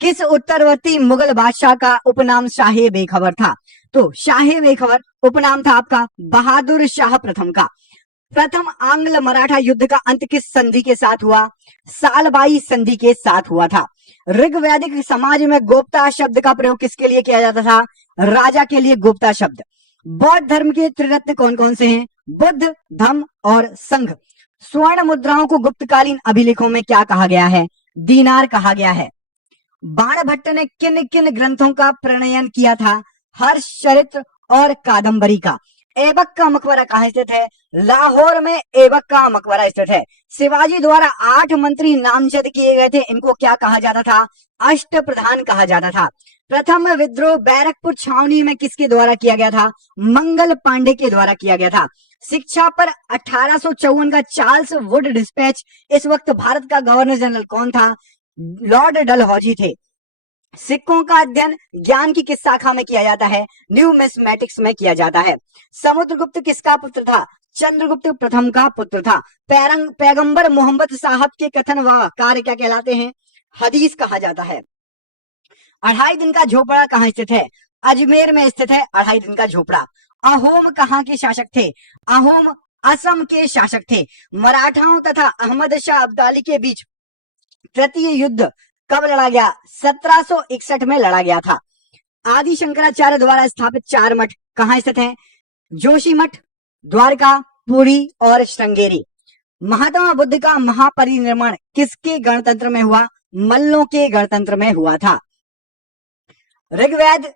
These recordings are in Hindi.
किस उत्तरवर्ती मुगल बादशाह का उपनाम शाहे बेखबर था? तो शाहे बेखबर उपनाम था आपका बहादुर शाह प्रथम का। प्रथम आंग्ल मराठा युद्ध का अंत किस संधि के साथ हुआ? सालबाई संधि के साथ हुआ था। ऋग्वैदिक समाज में गोप्ता शब्द का प्रयोग किसके लिए किया जाता था? राजा के लिए गोप्ता शब्द। बौद्ध धर्म के त्रिरत्न कौन कौन से हैं? बुद्ध, धम्म और संघ। स्वर्ण मुद्राओं को गुप्तकालीन अभिलेखों में क्या कहा गया है? दीनार कहा गया है। बाणभट्ट ने किन किन ग्रंथों का प्रणयन किया था? हर्षचरित्र और कादंबरी का। ऐबक का मकबरा कहाँ स्थित है? लाहौर में ऐबक का मकबरा स्थित है। शिवाजी द्वारा 8 मंत्री नामजद किए गए थे, इनको क्या कहा जाता था? अष्ट प्रधान कहा जाता था। प्रथम विद्रोह बैरकपुर छावनी में किसके द्वारा किया गया था? मंगल पांडे के द्वारा किया गया था। शिक्षा पर 1854 का चार्ल्स वुड डिस्पैच, इस वक्त भारत का गवर्नर जनरल कौन था? लॉर्ड डलहौजी थे। सिक्कों का अध्ययन ज्ञान की किस शाखा में किया जाता है? न्यूमिस्मेटिक्स में किया जाता है। समुद्रगुप्त किसका पुत्र था? चंद्रगुप्त प्रथम का पुत्र था। पैगंबर मोहम्मद साहब के कथन व कार्य क्या कहलाते हैं? हदीस कहा जाता है। अढ़ाई दिन का झोपड़ा कहाँ स्थित है? अजमेर में स्थित है अढ़ाई दिन का झोपड़ा। अहोम कहाँ के शासक थे? अहोम असम के शासक थे। मराठाओं तथा अहमद शाह अब्दाली के बीच तृतीय युद्ध कब लड़ा गया? 1761 में लड़ा गया था। आदि शंकराचार्य द्वारा स्थापित 4 मठ कहाँ स्थित हैं? जोशी मठ, द्वारका, पुरी और श्रृंगेरी। महात्मा बुद्ध का महापरिनिर्वाण किसके गणतंत्र में हुआ? मल्लों के गणतंत्र में हुआ था। ऋग्वेद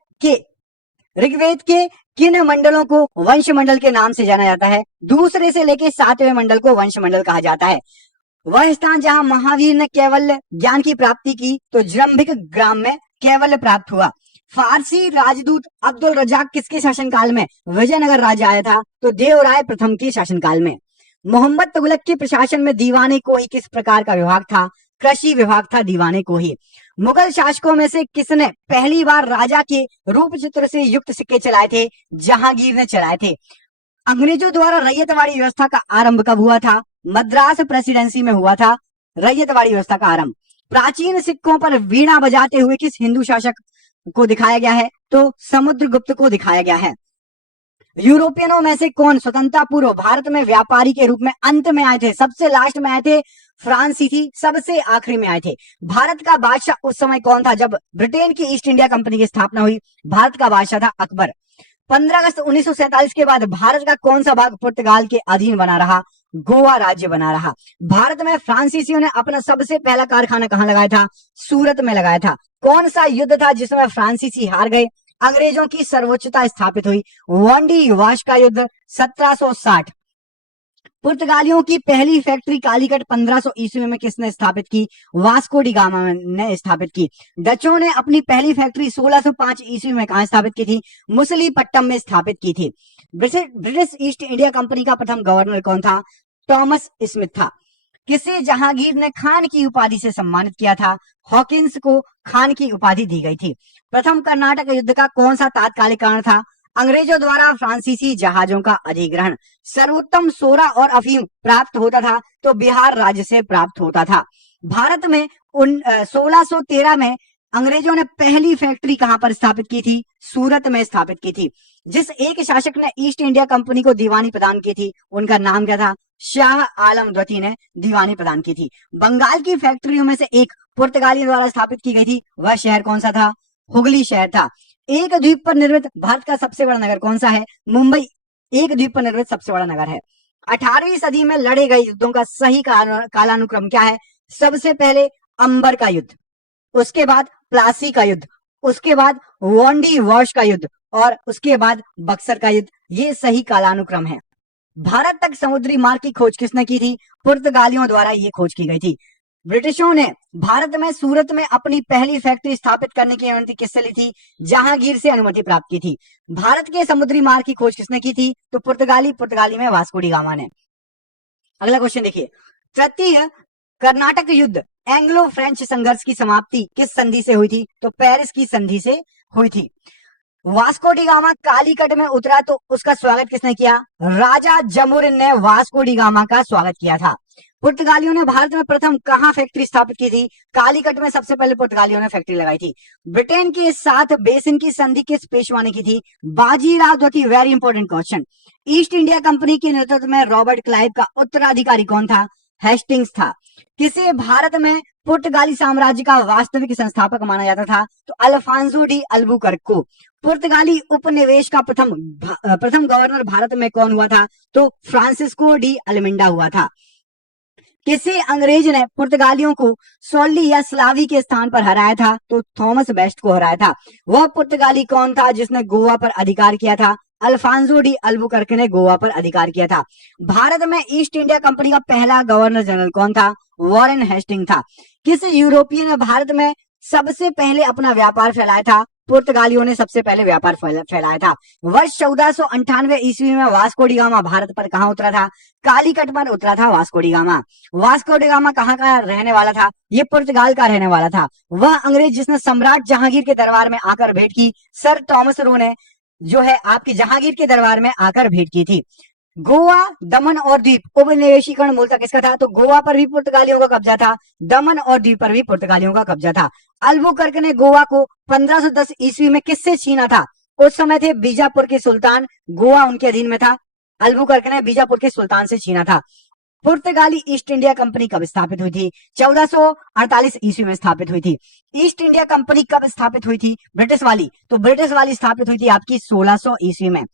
के किन मंडलों को वंश मंडल के नाम से जाना जाता है? दूसरे से लेके 7वें मंडल को वंश मंडल कहा जाता है। वह स्थान जहां महावीर ने कैवल्य ज्ञान की प्राप्ति की तो जृंभिक ग्राम में कैवल्य प्राप्त हुआ। फारसी राजदूत अब्दुल रजाक किसके शासनकाल में विजयनगर राज्य आया था? तो देवराय प्रथम के शासनकाल में। मोहम्मद तुगलक के प्रशासन में दीवाने को ही किस प्रकार का विभाग था? कृषि विभाग था दीवाने को ही। मुगल शासकों में से किसने पहली बार राजा के रूप चित्र से युक्त सिक्के चलाए थे? जहांगीर ने चलाए थे। अंग्रेजों द्वारा रैयतवाड़ी व्यवस्था का आरंभ कब हुआ था? मद्रास प्रेसिडेंसी में हुआ था रैयतवाड़ी व्यवस्था का आरंभ। प्राचीन सिक्कों पर वीणा बजाते हुए किस हिंदू शासक को दिखाया गया है? तो समुद्रगुप्त को दिखाया गया है। यूरोपियनों में से कौन स्वतंत्रता पूर्व भारत में व्यापारी के रूप में अंत में आए थे? सबसे लास्ट में आए थे फ्रांसीसी, सबसे आखिरी में आए थे। भारत का बादशाह उस समय कौन था जब ब्रिटेन की ईस्ट इंडिया कंपनी की स्थापना हुई? भारत का बादशाह था अकबर। 15 अगस्त 1947 के बाद भारत का कौन सा भाग पुर्तगाल के अधीन बना रहा? गोवा राज्य बना रहा। भारत में फ्रांसीसियों ने अपना सबसे पहला कारखाना कहां लगाया था? सूरत में लगाया था। कौन सा युद्ध था जिसमें फ्रांसीसी हार गए? अंग्रेजों की सर्वोच्चता स्थापित हुई। वांडी वाश का युद्ध 1760। पुर्तगालियों की पहली फैक्ट्री कालीकट 1500 ईस्वी में किसने स्थापित की? वास्को डी गामा ने स्थापित की। डचों ने अपनी पहली फैक्ट्री 1605 ईस्वी में कहां स्थापित की थी? मुसलीपट्टम में स्थापित की थी। ब्रिटिश ईस्ट इंडिया कंपनी का प्रथम गवर्नर कौन था? थॉमस स्मिथ था। किसे जहांगीर ने खान की उपाधि से सम्मानित किया था? हॉकिंस को खान की उपाधि दी गई थी। प्रथम कर्नाटक युद्ध का कौन सा तात्कालिक कारण था? अंग्रेजों द्वारा फ्रांसीसी जहाजों का अधिग्रहण। सर्वोत्तम सोरा और अफीम प्राप्त होता था तो बिहार राज्य से प्राप्त होता था। भारत में 1613 में अंग्रेजों ने पहली फैक्ट्री कहां पर स्थापित की थी? सूरत में स्थापित की थी। जिस एक शासक ने ईस्ट इंडिया कंपनी को दीवानी प्रदान की थी उनका नाम क्या था? शाह आलम द्वितीय ने दीवानी प्रदान की थी। बंगाल की फैक्ट्रियों में से एक पुर्तगालियों द्वारा स्थापित की गई थी, वह शहर कौन सा था? हुगली शहर था। एक द्वीप पर निर्मित भारत का सबसे बड़ा नगर कौन सा है? मुंबई एक द्वीप पर निर्मित सबसे बड़ा नगर है। 18वीं सदी में लड़े गए युद्धों का सही कालानुक्रम क्या है? सबसे पहले अंबर का युद्ध, उसके बाद प्लासी का युद्ध, उसके बाद वांडी वाश का युद्ध और उसके बाद बक्सर का युद्ध। ये सही कालानुक्रम है। भारत तक समुद्री मार्ग की खोज किसने की थी? पुर्तगालियों द्वारा ये खोज की गई थी। ब्रिटिशों ने भारत में सूरत में अपनी पहली फैक्ट्री स्थापित करने की अनुमति किससे ली थी? जहांगीर से अनुमति प्राप्त की थी। भारत के समुद्री मार्ग की खोज किसने की थी? तो पुर्तगाली में वास्को डी गामा ने। अगला क्वेश्चन देखिए, तृतीय कर्नाटक युद्ध एंग्लो फ्रेंच संघर्ष की समाप्ति किस संधि से हुई थी? तो पेरिस की संधि से हुई थी। वास्को डी गामा कालीकट में उतरा तो उसका स्वागत किसने किया? राजा जमुर ने वास्को डी गामा का स्वागत किया था। पुर्तगालियों ने भारत में प्रथम कहां फैक्ट्री स्थापित की थी? कालीकट में सबसे पहले पुर्तगालियों ने फैक्ट्री लगाई थी। ब्रिटेन के साथ बेसिन की संधि किस पेशवा ने की थी? बाजीराव द्वितीय। Very important question. East India company के नेतृत्व में रॉबर्ट क्लाइव का उत्तराधिकारी कौन था? हेस्टिंग्स था। किसे भारत में पुर्तगाली साम्राज्य का वास्तविक संस्थापक माना जाता था? तो अल्फांसो डी अल्बुकर्क को। पुर्तगाली उपनिवेश का प्रथम गवर्नर भारत में कौन हुआ था? तो फ्रांसिस्को डी अल्मेंडा हुआ था। किसे अंग्रेज ने पुर्तगालियों को सोल्ली या स्लावी के स्थान पर हराया था? तो थॉमस बेस्ट को हराया था। वह पुर्तगाली कौन था जिसने गोवा पर अधिकार किया था? अल्फांसो डी अल्बुकर्क ने गोवा पर अधिकार किया था। भारत में ईस्ट इंडिया कंपनी का पहला गवर्नर जनरल कौन था? वॉरेन हेस्टिंग था। किस यूरोपियन ने भारत में सबसे पहले अपना व्यापार फैलाया था? पुर्तगालियों ने सबसे पहले व्यापार फैलाया था। वर्ष 1498 ईस्वी में वास्को डी गामा भारत पर कहां उतरा था? कालीकट पर उतरा था Vasco D gamma. Vasco D gamma कहां का रहने वाला था? ये पुर्तगाल का रहने वाला था। वह अंग्रेज जिसने सम्राट जहांगीर के दरबार में आकर भेंट की, सर टॉमस रो ने जो है आपकी जहांगीर के दरबार में आकर भेंट की थी। गोवा, दमन और द्वीप उपनिवेशीकरण मूलतः किसका था? तो गोवा पर भी पुर्तगालियों का कब्जा था, दमन और द्वीप पर भी पुर्तगालियों का कब्जा था। अल्बुकर्क ने गोवा को 1510 ईस्वी में किससे छीना था? उस समय थे बीजापुर के सुल्तान, गोवा उनके अधीन में था। अल्बुकर्क ने बीजापुर के सुल्तान से छीना था। पुर्तगाली ईस्ट इंडिया कंपनी कब स्थापित हुई थी? 1448 ईस्वी में स्थापित हुई थी। ईस्ट इंडिया कंपनी कब स्थापित हुई थी? ब्रिटिश वाली। तो ब्रिटिश वाली स्थापित हुई थी आपकी 1600 ईस्वी में।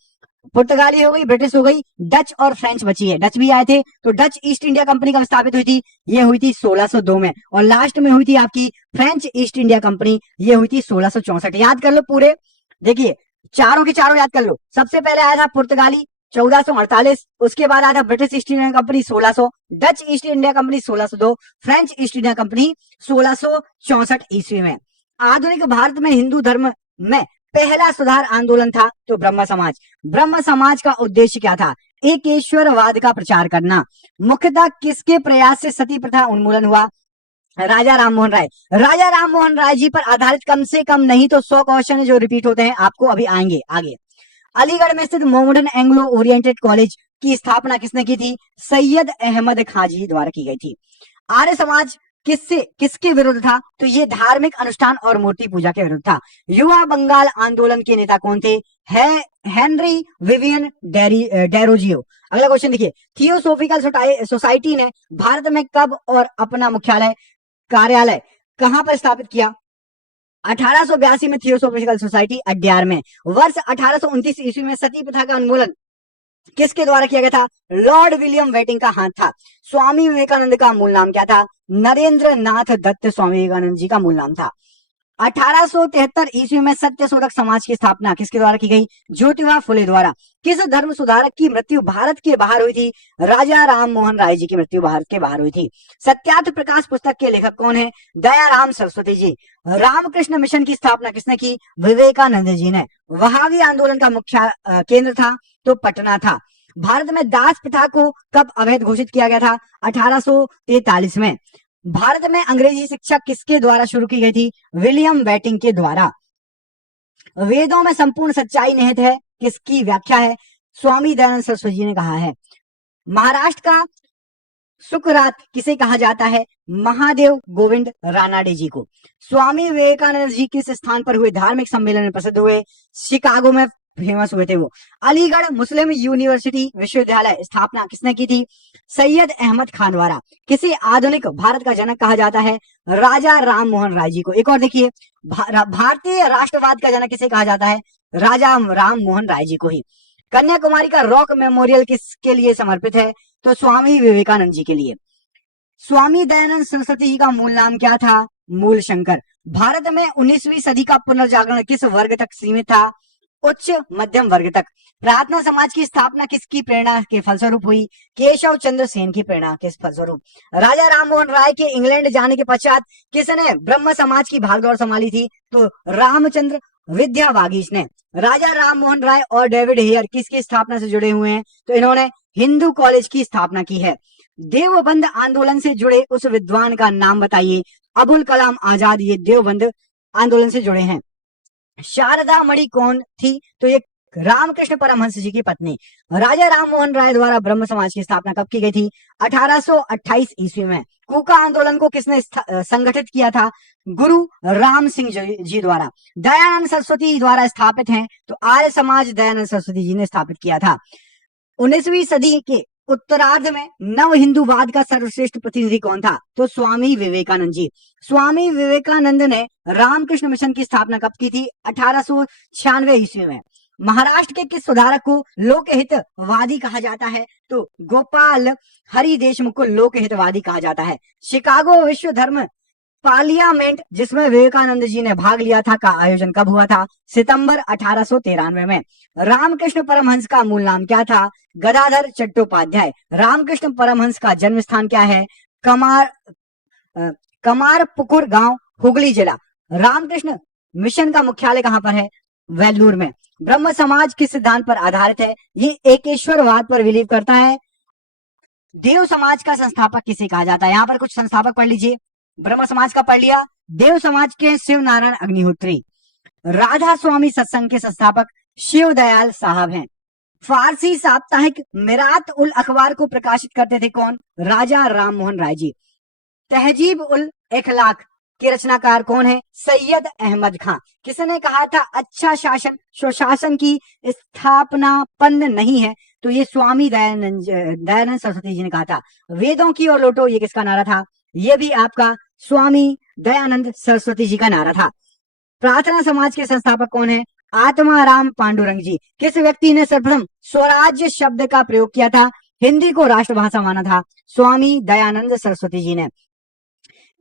पुर्तगाली हो गई, ब्रिटिश हो गई, डच और फ्रेंच बची है। डच भी आए थे। तो डच ईस्ट इंडिया कंपनी कब स्थापित हुई थी? ये हुई थी 1602 में। और लास्ट में हुई थी आपकी फ्रेंच ईस्ट इंडिया कंपनी, ये हुई थी 1664। याद कर लो पूरे, देखिए चारों के चारों याद कर लो। सबसे पहले आया था पुर्तगाली 1448, उसके बाद आया था British east India company 1600, Dutch east India company 1602, French east India company 1664 ईस्वी में। आधुनिक भारत में हिंदू धर्म में पहला सुधार आंदोलन था तो ब्रह्म समाज। ब्रह्म समाज का उद्देश्य क्या था? एकेश्वरवाद का प्रचार करना। मुख्यतः किसके प्रयास से सती प्रथा उन्मूलन हुआ? राजा राममोहन राय। राजा राममोहन राय जी पर आधारित कम से कम नहीं तो 100 क्वेश्चन जो रिपीट होते हैं आपको अभी आएंगे आगे। अलीगढ़ में स्थित मॉडर्न एंग्लो ओरिएंटेड कॉलेज की स्थापना किसने की थी? सैयद अहमद खां जी द्वारा की गई थी। आर्य समाज किसके विरुद्ध था? तो ये धार्मिक अनुष्ठान और मूर्ति पूजा के विरुद्ध था। युवा बंगाल आंदोलन के नेता कौन थे? Henry Vivian Derozio. अगला क्वेश्चन देखिए, थियोसोफिकल सोसाइटी ने भारत में कब और अपना कार्यालय कहां पर स्थापित किया? 1882 में थियोसोफिकल सोसाइटी अड्यार में। वर्ष 1829 ईस्वी में सती प्रथा का उन्मूलन किसके द्वारा किया गया था? लॉर्ड विलियम वेटिंग का हाथ था। स्वामी विवेकानंद का मूल नाम क्या था? नरेंद्र नाथ दत्त स्वामी विवेकानंद जी का मूल नाम था। 1873 ईस्वी में सत्यशोधक समाज की स्थापना किसके द्वारा की गई? ज्योतिबा फुले द्वारा। किस धर्म सुधारक की मृत्यु भारत के बाहर हुई थी? राजा राम मोहन राय जी की मृत्यु भारत के बाहर हुई थी। सत्यार्थ प्रकाश पुस्तक के लेखक कौन है? दयाराम सरस्वती जी। रामकृष्ण मिशन की स्थापना किसने की? विवेकानंद जी ने। वहावी आंदोलन का मुख्य केंद्र था तो पटना था। भारत में दास प्रथा को कब अवैध घोषित किया गया था? 1843 में। भारत में अंग्रेजी शिक्षा किसके द्वारा शुरू की गई थी? विलियम वेटिंग के द्वारा। वेदों में संपूर्ण सच्चाई निहित है किसकी व्याख्या है? स्वामी दयानंद सरस्वती जी ने कहा है। महाराष्ट्र का सुकरात किसे कहा जाता है? महादेव गोविंद रानाडे जी को। स्वामी विवेकानंद जी किस स्थान पर हुए धार्मिक सम्मेलन में प्रसिद्ध हुए? शिकागो में फेमस हुए थे वो। अलीगढ़ मुस्लिम यूनिवर्सिटी विश्वविद्यालय स्थापना किसने की थी? सैयद अहमद खान द्वारा। किसे आधुनिक भारत का जनक कहा जाता है? राजा राम मोहन राय जी को। एक और देखिए, भारतीय राष्ट्रवाद का जनक किसे कहा जाता है? राजा राम मोहन राय जी को ही। कन्याकुमारी का रॉक मेमोरियल किसके लिए समर्पित है? तो स्वामी विवेकानंद जी के लिए। स्वामी दयानंद सरस्वती जी का मूल नाम क्या था? मूल शंकर। भारत में 19वीं सदी का पुनर्जागरण किस वर्ग तक सीमित था? उच्च मध्यम वर्ग तक। प्रार्थना समाज की स्थापना किसकी प्रेरणा के फलस्वरूप हुई? केशव चंद्र सेन की प्रेरणा के फलस्वरूप। राजा राममोहन राय के इंग्लैंड जाने के पश्चात किसने ब्रह्म समाज की भागदौड़ संभाली थी? तो रामचंद्र विद्या वागीश ने। राजा राममोहन राय और डेविड हेयर किसकी स्थापना से जुड़े हुए हैं? तो इन्होंने हिंदू कॉलेज की स्थापना की है। देवबंद आंदोलन से जुड़े उस विद्वान का नाम बताइए। अबुल कलाम आजाद ये देवबंद आंदोलन से जुड़े हैं। शारदा मणि कौन थी? तो ये रामकृष्ण परमहंस जी की पत्नी। राजा राम मोहन राय द्वारा ब्रह्म समाज की स्थापना कब की गई थी? 1828 ईस्वी में। कूका आंदोलन को किसने संगठित किया था? गुरु राम सिंह जी द्वारा। दयानंद सरस्वती द्वारा स्थापित हैं, तो आर्य समाज दयानंद सरस्वती जी ने स्थापित किया था। 19वीं सदी के उत्तरार्ध में नव हिंदूवाद का सर्वश्रेष्ठ प्रतिनिधि कौन था? तो स्वामी विवेकानंद जी। स्वामी विवेकानंद ने रामकृष्ण मिशन की स्थापना कब की थी? 1896 ईस्वी में। महाराष्ट्र के किस सुधारक को लोकहितवादी कहा जाता है? तो गोपाल हरि देशमुख को लोकहितवादी कहा जाता है। शिकागो विश्व धर्म पार्लियामेंट जिसमें विवेकानंद जी ने भाग लिया था का आयोजन कब हुआ था? सितंबर 1893 में। रामकृष्ण परमहंस का मूल नाम क्या था? गदाधर चट्टोपाध्याय। रामकृष्ण परमहंस का जन्म स्थान क्या है? कमारपुकुर गांव, हुगली जिला। रामकृष्ण मिशन का मुख्यालय कहां पर है? वेल्लूर में। ब्रह्म समाज किस सिद्धांत पर आधारित है? ये एकेश्वरवाद पर बिलीव करता है। देव समाज का संस्थापक किसे कहा जाता है? यहाँ पर कुछ संस्थापक पढ़ लीजिए। ब्रह्म समाज का पढ़ लिया। देव समाज के शिव नारायण अग्निहोत्री। राधा स्वामी सत्संग के संस्थापक शिव दयाल साहब हैं। फारसी साप्ताहिक मिरात उल अखबार को प्रकाशित करते थे कौन? राजा राम मोहन राय जी। तहजीब उल इखलाक के रचनाकार कौन है? सैयद अहमद खां। किसने कहा था अच्छा शासन सुशासन की स्थापना पन्न नहीं है? तो ये स्वामी दयानंद सरस्वती जी ने कहा था। वेदों की ओर लौटो, ये किसका नारा था? ये भी आपका स्वामी दयानंद सरस्वती जी का नारा था। प्रार्थना समाज के संस्थापक कौन है? आत्माराम पांडुरंग जी। किस व्यक्ति ने सर्वप्रथम स्वराज्य शब्द का प्रयोग किया था? हिंदी को राष्ट्रभाषा माना था? स्वामी दयानंद सरस्वती जी ने।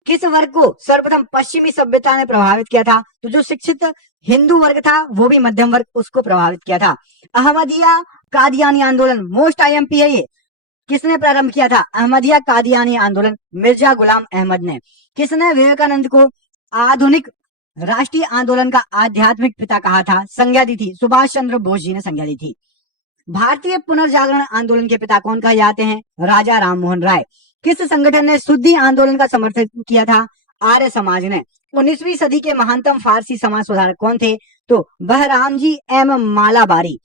किस वर्ग को सर्वप्रथम पश्चिमी सभ्यता ने प्रभावित किया था? तो जो शिक्षित हिंदू वर्ग था वो भी मध्यम वर्ग, उसको प्रभावित किया था। अहमदिया कादियानी आंदोलन मोस्ट IMP है। ये किसने प्रारंभ किया था? अहमदिया कादियानी आंदोलन मिर्जा गुलाम अहमद ने। किसने विवेकानंद को आधुनिक राष्ट्रीय आंदोलन का आध्यात्मिक पिता कहा था? संज्ञा दी थी सुभाष चंद्र बोस जी ने संज्ञा दी थी। भारतीय पुनर्जागरण आंदोलन के पिता कौन कहे जाते हैं? राजा राम मोहन राय। किस संगठन ने शुद्धि आंदोलन का समर्थन किया था? आर्य समाज ने। 19वीं सदी के महानतम फारसी समाज सुधारक कौन थे? तो बहराम जी एम मालाबारी।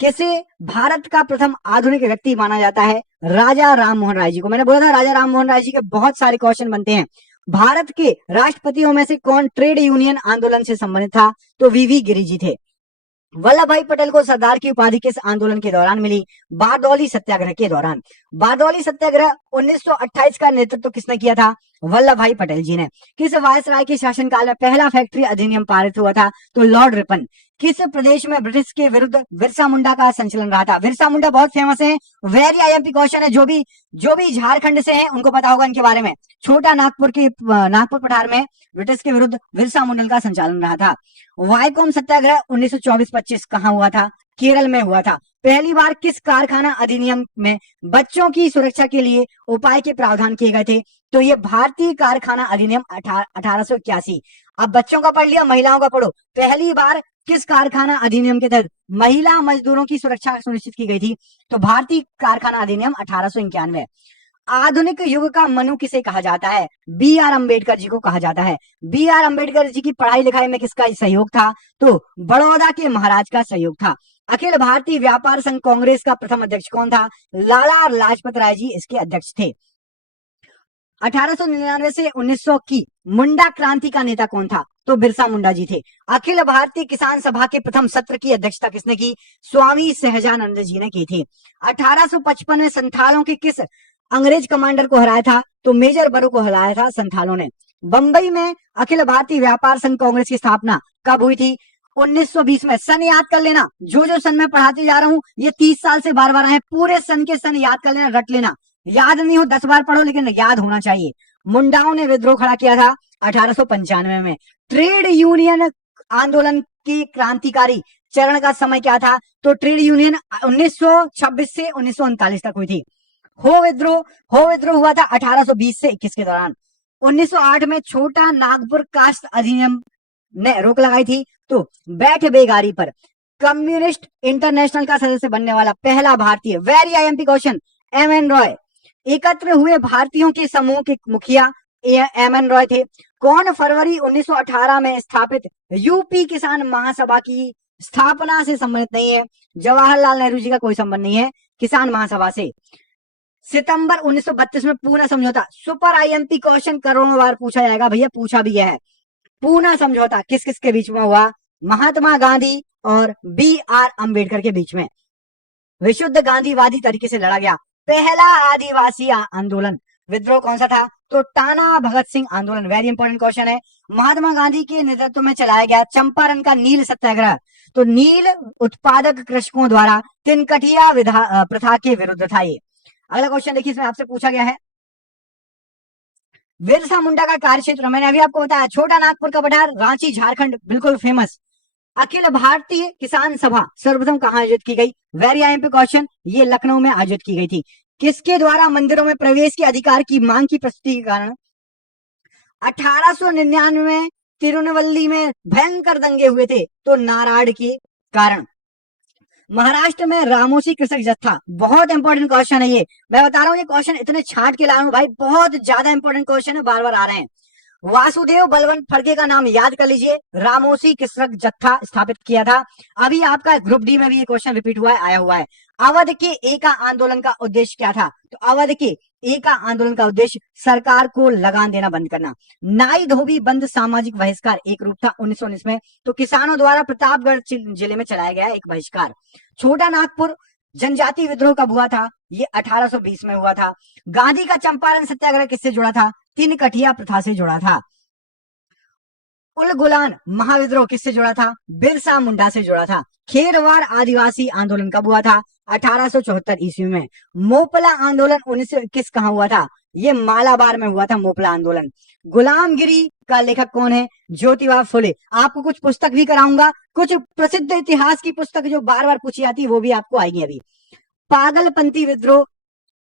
किसे भारत का प्रथम आधुनिक व्यक्ति माना जाता है? राजा राम मोहन राय जी को। मैंने बोला था राजा राम मोहन राय जी के बहुत सारे क्वेश्चन बनते हैं। भारत के राष्ट्रपतियों में से कौन ट्रेड यूनियन आंदोलन से संबंधित था? तो VV गिरि जी थे। वल्लभ भाई पटेल को सरदार की उपाधि किस आंदोलन के दौरान मिली? बारदौली सत्याग्रह के दौरान। बारदौली सत्याग्रह 1928 का नेतृत्व किसने किया था? वल्लभ भाई पटेल जी ने। किस वायसराय के शासनकाल में पहला फैक्ट्री अधिनियम पारित हुआ था? तो लॉर्ड रिपन। किस प्रदेश में ब्रिटिश के विरुद्ध बिरसा मुंडा का संचलन रहा था? बिरसा मुंडा बहुत फेमस है, वेरी IMP क्वेश्चन है। जो भी झारखंड से हैं उनको पता होगा इनके बारे में। छोटा नागपुर पठार में ब्रिटिश के विरुद्ध बिरसा मुंडा का संचालन रहा था। वाईकोम सत्याग्रह 1924-25 कहां हुआ था? केरल में हुआ था। पहली बार किस कारखाना अधिनियम में बच्चों की सुरक्षा के लिए उपाय के प्रावधान किए गए थे? तो ये भारतीय कारखाना अधिनियम 1881। अब बच्चों का पढ़ लिया, महिलाओं का पढ़ो। पहली बार किस कारखाना अधिनियम के तहत महिला मजदूरों की सुरक्षा सुनिश्चित की गई थी? तो भारतीय कारखाना अधिनियम 1891। आधुनिक युग का मनु किसे कहा जाता है? BR अम्बेडकर जी को कहा जाता है। BR अम्बेडकर जी की पढ़ाई लिखाई में किसका सहयोग था? तो बड़ौदा के महाराज का सहयोग था। अखिल भारतीय व्यापार संघ कांग्रेस का प्रथम अध्यक्ष कौन था? लाला लाजपत राय जी इसके अध्यक्ष थे। 1899 से 1900 की मुंडा क्रांति का नेता कौन था? तो बिरसा मुंडा जी थे। अखिल भारतीय किसान सभा के प्रथम सत्र की अध्यक्षता किसने की? स्वामी सहजानंद जी ने की थी। 1855 में संथालों के किस अंग्रेज कमांडर को हराया था? तो मेजर बरो को हराया था संथालों ने। बंबई में अखिल भारतीय व्यापार संघ कांग्रेस की स्थापना कब हुई थी? 1920 में। सन याद कर लेना, जो सन मैं पढ़ाते जा रहा हूं ये 30 साल से बार बार आए, पूरे सन के सन याद कर लेना, रट लेना। याद नहीं हो 10 बार पढ़ो, लेकिन याद होना चाहिए। मुंडाओं ने विद्रोह खड़ा किया था 1895 में। ट्रेड यूनियन आंदोलन की क्रांतिकारी चरण का समय क्या था? तो ट्रेड यूनियन 1926 से 1939 तक हुई थी। हो विद्रोह हुआ था 1820 से 21 के दौरान। 1908 में छोटा नागपुर कास्ट अधिनियम ने रोक लगाई थी। तो बैठ बेगारी पर कम्युनिस्ट इंटरनेशनल का सदस्य बनने वाला पहला भारतीय, very IMP question, MN Roy. एकत्र हुए भारतीयों के समूह के मुखिया MN रॉय थे। कौन फरवरी 1918 में स्थापित यूपी किसान महासभा की स्थापना से संबंधित नहीं है, जवाहरलाल नेहरू जी का कोई संबंध नहीं है किसान महासभा से। सितंबर 1932 में पूना समझौता, सुपर आईएमपी क्वेश्चन करोड़ों बार पूछा जाएगा भैया, पूछा भी गया है। पूना समझौता किस किस के बीच में हुआ? महात्मा गांधी और BR अम्बेडकर के बीच में। विशुद्ध गांधीवादी तरीके से लड़ा गया पहला आदिवासी आंदोलन, विद्रोह कौन सा था? तो टाना भगत सिंह आंदोलन। वेरी इंपॉर्टेंट क्वेश्चन है। महात्मा गांधी के नेतृत्व में चलाया गया चंपारण का नील सत्याग्रह, तो नील उत्पादक कृषकों द्वारा तिनकटिया प्रथा के विरुद्ध था ये। अगला क्वेश्चन देखिए, इसमें आपसे पूछा गया है बिरसा मुंडा का कार्यक्षेत्र, मैंने अभी आपको बताया छोटा नागपुर का पठार, रांची झारखंड, बिल्कुल फेमस। अखिल भारतीय किसान सभा सर्वप्रथम कहां आयोजित की गई? वेरी आईएमपी क्वेश्चन, ये लखनऊ में आयोजित की गई थी। किसके द्वारा मंदिरों में प्रवेश के अधिकार की मांग की प्रस्तुति के कारण 1899 में तिरुनेलवेली में भयंकर दंगे हुए थे? तो नारायण के कारण। महाराष्ट्र में रामोसी कृषक जत्था, बहुत इंपॉर्टेंट क्वेश्चन है ये, मैं बता रहा हूँ ये क्वेश्चन इतने छाट के लाया हूं भाई, बहुत ज्यादा इंपॉर्टेंट क्वेश्चन है, बार बार आ रहे हैं। वासुदेव बलवंत फड़के का नाम याद कर लीजिए, रामोसी कृषक जत्था स्थापित किया था। अभी आपका ग्रुप डी में भी ये क्वेश्चन रिपीट हुआ है, आया हुआ है। अवध के एका आंदोलन का उद्देश्य क्या था? तो अवध के एका आंदोलन का उद्देश्य सरकार को लगान देना बंद करना। नाई धोबी बंद सामाजिक बहिष्कार एक रूप था 1919 में, तो किसानों द्वारा प्रतापगढ़ जिले में चलाया गया एक बहिष्कार। छोटा नागपुर जनजाति विद्रोह कब हुआ था? ये 1820 में हुआ था। गांधी का चंपारण सत्याग्रह किससे जुड़ा था? तिनकटिया प्रथा से जुड़ा था। उलगुलान महाविद्रोह किससे जुड़ा था? बिरसा मुंडा से जुड़ा था। खेरवार आदिवासी आंदोलन कब हुआ था? 1874 ईस्वी में। मोपला आंदोलन 1921 कहां हुआ था? ये मालाबार में हुआ था मोपला आंदोलन। गुलामगिरी का लेखक कौन है? ज्योतिबा फुले। आपको कुछ पुस्तक भी कराऊंगा, कुछ प्रसिद्ध इतिहास की पुस्तक जो बार बार पूछी जाती है वो भी आपको आएगी अभी। पागलपंथी विद्रोह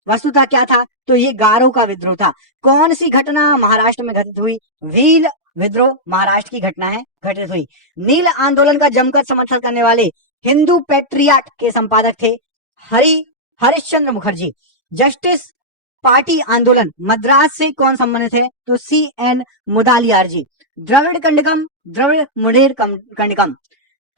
वस्तुतः क्या था? तो ये गारो का विद्रोह था। कौन सी घटना महाराष्ट्र में घटित हुई? भील विद्रोह महाराष्ट्र की घटना है, घटित हुई। नील आंदोलन का जमकर समर्थन करने वाले हिंदू पैट्रियाट के संपादक थे हरिश्चंद्र मुखर्जी। जस्टिस पार्टी आंदोलन मद्रास से कौन संबंधित है? तो CN मुदालियार जी। द्रविड़ कंडकम, द्रविड़ मुडेर कंडकम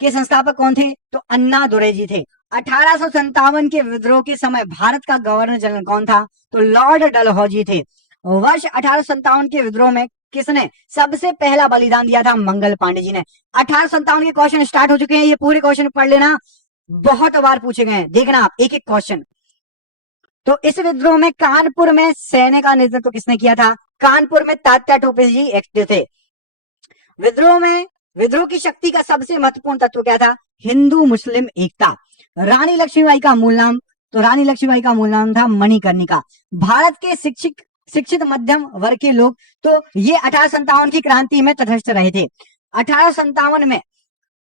के संस्थापक कौन थे? तो अन्ना दुरै जी थे। 1857 के विद्रोह के समय भारत का गवर्नर जनरल कौन था? तो लॉर्ड डलहौजी थे। वर्ष 1857 के विद्रोह में किसने सबसे पहला बलिदान दिया था? मंगल पांडे जी ने। 1857 के क्वेश्चन स्टार्ट हो चुके हैं, ये पूरे क्वेश्चन पढ़ लेना, बहुत बार पूछे गए हैं, देखना आप एक एक क्वेश्चन। तो इस विद्रोह में कानपुर में सैन्य का नेतृत्व किसने किया था? कानपुर में तात्या टोपे जी एक्टिव थे। विद्रोह की शक्ति का सबसे महत्वपूर्ण तत्व क्या था? हिंदू मुस्लिम एकता। रानी लक्ष्मीबाई का मूल नाम? तो रानी लक्ष्मीबाई का मूल नाम था मणिकर्णिका। भारत के शिक्षित मध्यम वर्ग के लोग, तो ये 1857 की क्रांति में तटस्थ रहे थे। 1857 में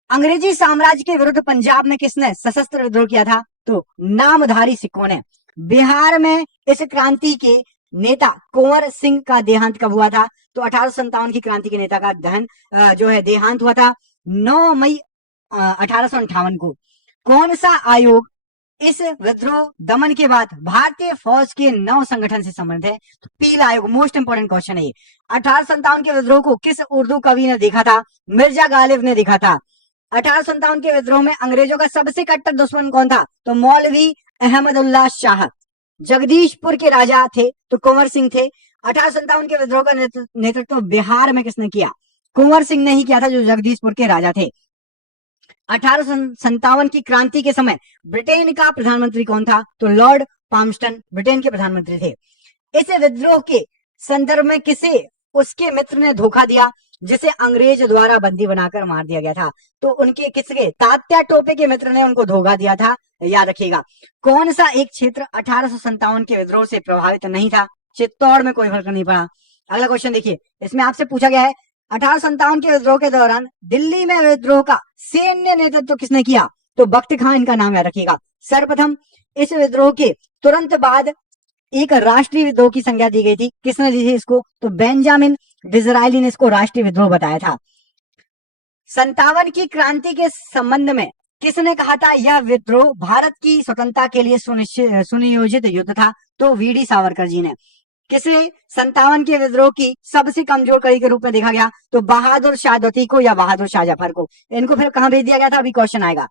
अंग्रेजी साम्राज्य के विरुद्ध पंजाब में किसने सशस्त्र विद्रोह किया था? तो नामधारी सिखों ने। बिहार में इस क्रांति के नेता कुंवर सिंह का देहांत कब हुआ था? तो 1857 की क्रांति के नेता का देहांत हुआ था 9 मई 1858 को। कौन सा आयोग इस विद्रोह दमन के बाद भारतीय फौज के नव संगठन से संबंधित है? तो पीला आयोग। मोस्ट इंपोर्टेंट क्वेश्चन है ये। 1857 के विद्रोह को किस उर्दू कवि ने देखा था? मिर्जा गालिब ने देखा था। 1857 के विद्रोह में अंग्रेजों का सबसे कट्टर दुश्मन कौन था? तो मौलवी अहमदुल्ला शाह। जगदीशपुर के राजा थे तो कुंवर सिंह थे। 1857 के विद्रोह का नेतृत्व बिहार में किसने किया? कुंवर सिंह ने ही किया था, जो जगदीशपुर के राजा थे। 1857 की क्रांति के समय ब्रिटेन का प्रधानमंत्री कौन था? तो लॉर्ड पामस्टन ब्रिटेन के प्रधानमंत्री थे। इस विद्रोह के संदर्भ में किसे उसके मित्र ने धोखा दिया, जिसे अंग्रेज द्वारा बंदी बनाकर मार दिया गया था? तो उनके किसके? तात्या टोपे के मित्र ने उनको धोखा दिया था, याद रखिएगा। कौन सा एक क्षेत्र 1857 के विद्रोह से प्रभावित नहीं था? चित्तौड़ में कोई फर्क नहीं पड़ा। अगला क्वेश्चन देखिए, इसमें आपसे पूछा गया है 1857 के विद्रोह के दौरान दिल्ली में विद्रोह का सैन्य नेतृत्व किसने किया? तो बख्त खां, इनका नाम याद रखिएगा। सर्वप्रथम इस विद्रोह के तुरंत बाद एक राष्ट्रीय विद्रोह की संज्ञा दी गई थी। किसने दी थी इसको? तो बेंजामिन डिज़रायली ने इसको राष्ट्रीय विद्रोह बताया था। 57 की क्रांति के संबंध में किसने कहा था यह विद्रोह भारत की स्वतंत्रता के लिए सुनियोजित युद्ध था? तो वीडी सावरकर जी ने। किसे 57 के विद्रोह की सबसे कमजोर कड़ी के रूप में देखा गया? तो बहादुर शाह द्वितीय को या बहादुर शाह जफर को। इनको फिर कहां भेज दिया गया था? अभी क्वेश्चन आएगा।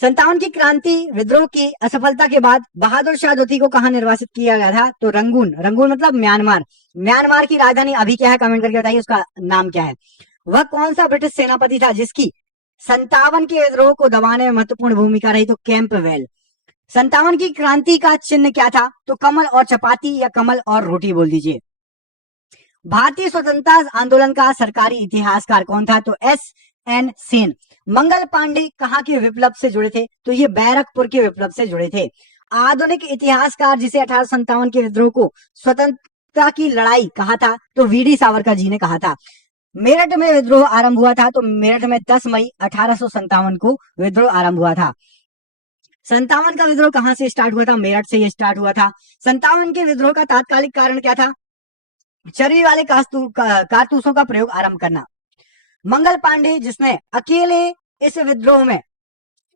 57 की क्रांति विद्रोह की असफलता के बाद बहादुर शाह द्वितीय को कहां निर्वासित किया गया था? तो रंगून। रंगून मतलब म्यांमार। म्यांमार की राजधानी अभी क्या है? कमेंट करके बताइए उसका नाम क्या है। वह कौन सा ब्रिटिश सेनापति था जिसकी 57 के विद्रोह को दबाने में महत्वपूर्ण भूमिका रही? तो कैंपबेल। 57 की क्रांति का चिन्ह क्या था? तो कमल और चपाती या कमल और रोटी बोल दीजिए। भारतीय स्वतंत्रता आंदोलन का सरकारी इतिहासकार कौन था? तो S.N. सेन। मंगल पांडे कहां के विप्लव से जुड़े थे? तो ये बैरकपुर के विप्लव से जुड़े थे। आधुनिक इतिहासकार जिसे 1857 के विद्रोह को स्वतंत्रता की लड़ाई कहा था? तो वीडी सावरकर जी ने कहा था। मेरठ में विद्रोह आरंभ हुआ था? तो मेरठ में 10 मई 1857 को विद्रोह आरंभ हुआ था। 57 का विद्रोह कहां से स्टार्ट हुआ था? मेरठ से ये स्टार्ट हुआ था। 57 के विद्रोह का तात्कालिक कारण क्या था? चर्बी वाले कारतूसों का प्रयोग आरंभ करना। मंगल पांडे जिसने अकेले इस विद्रोह में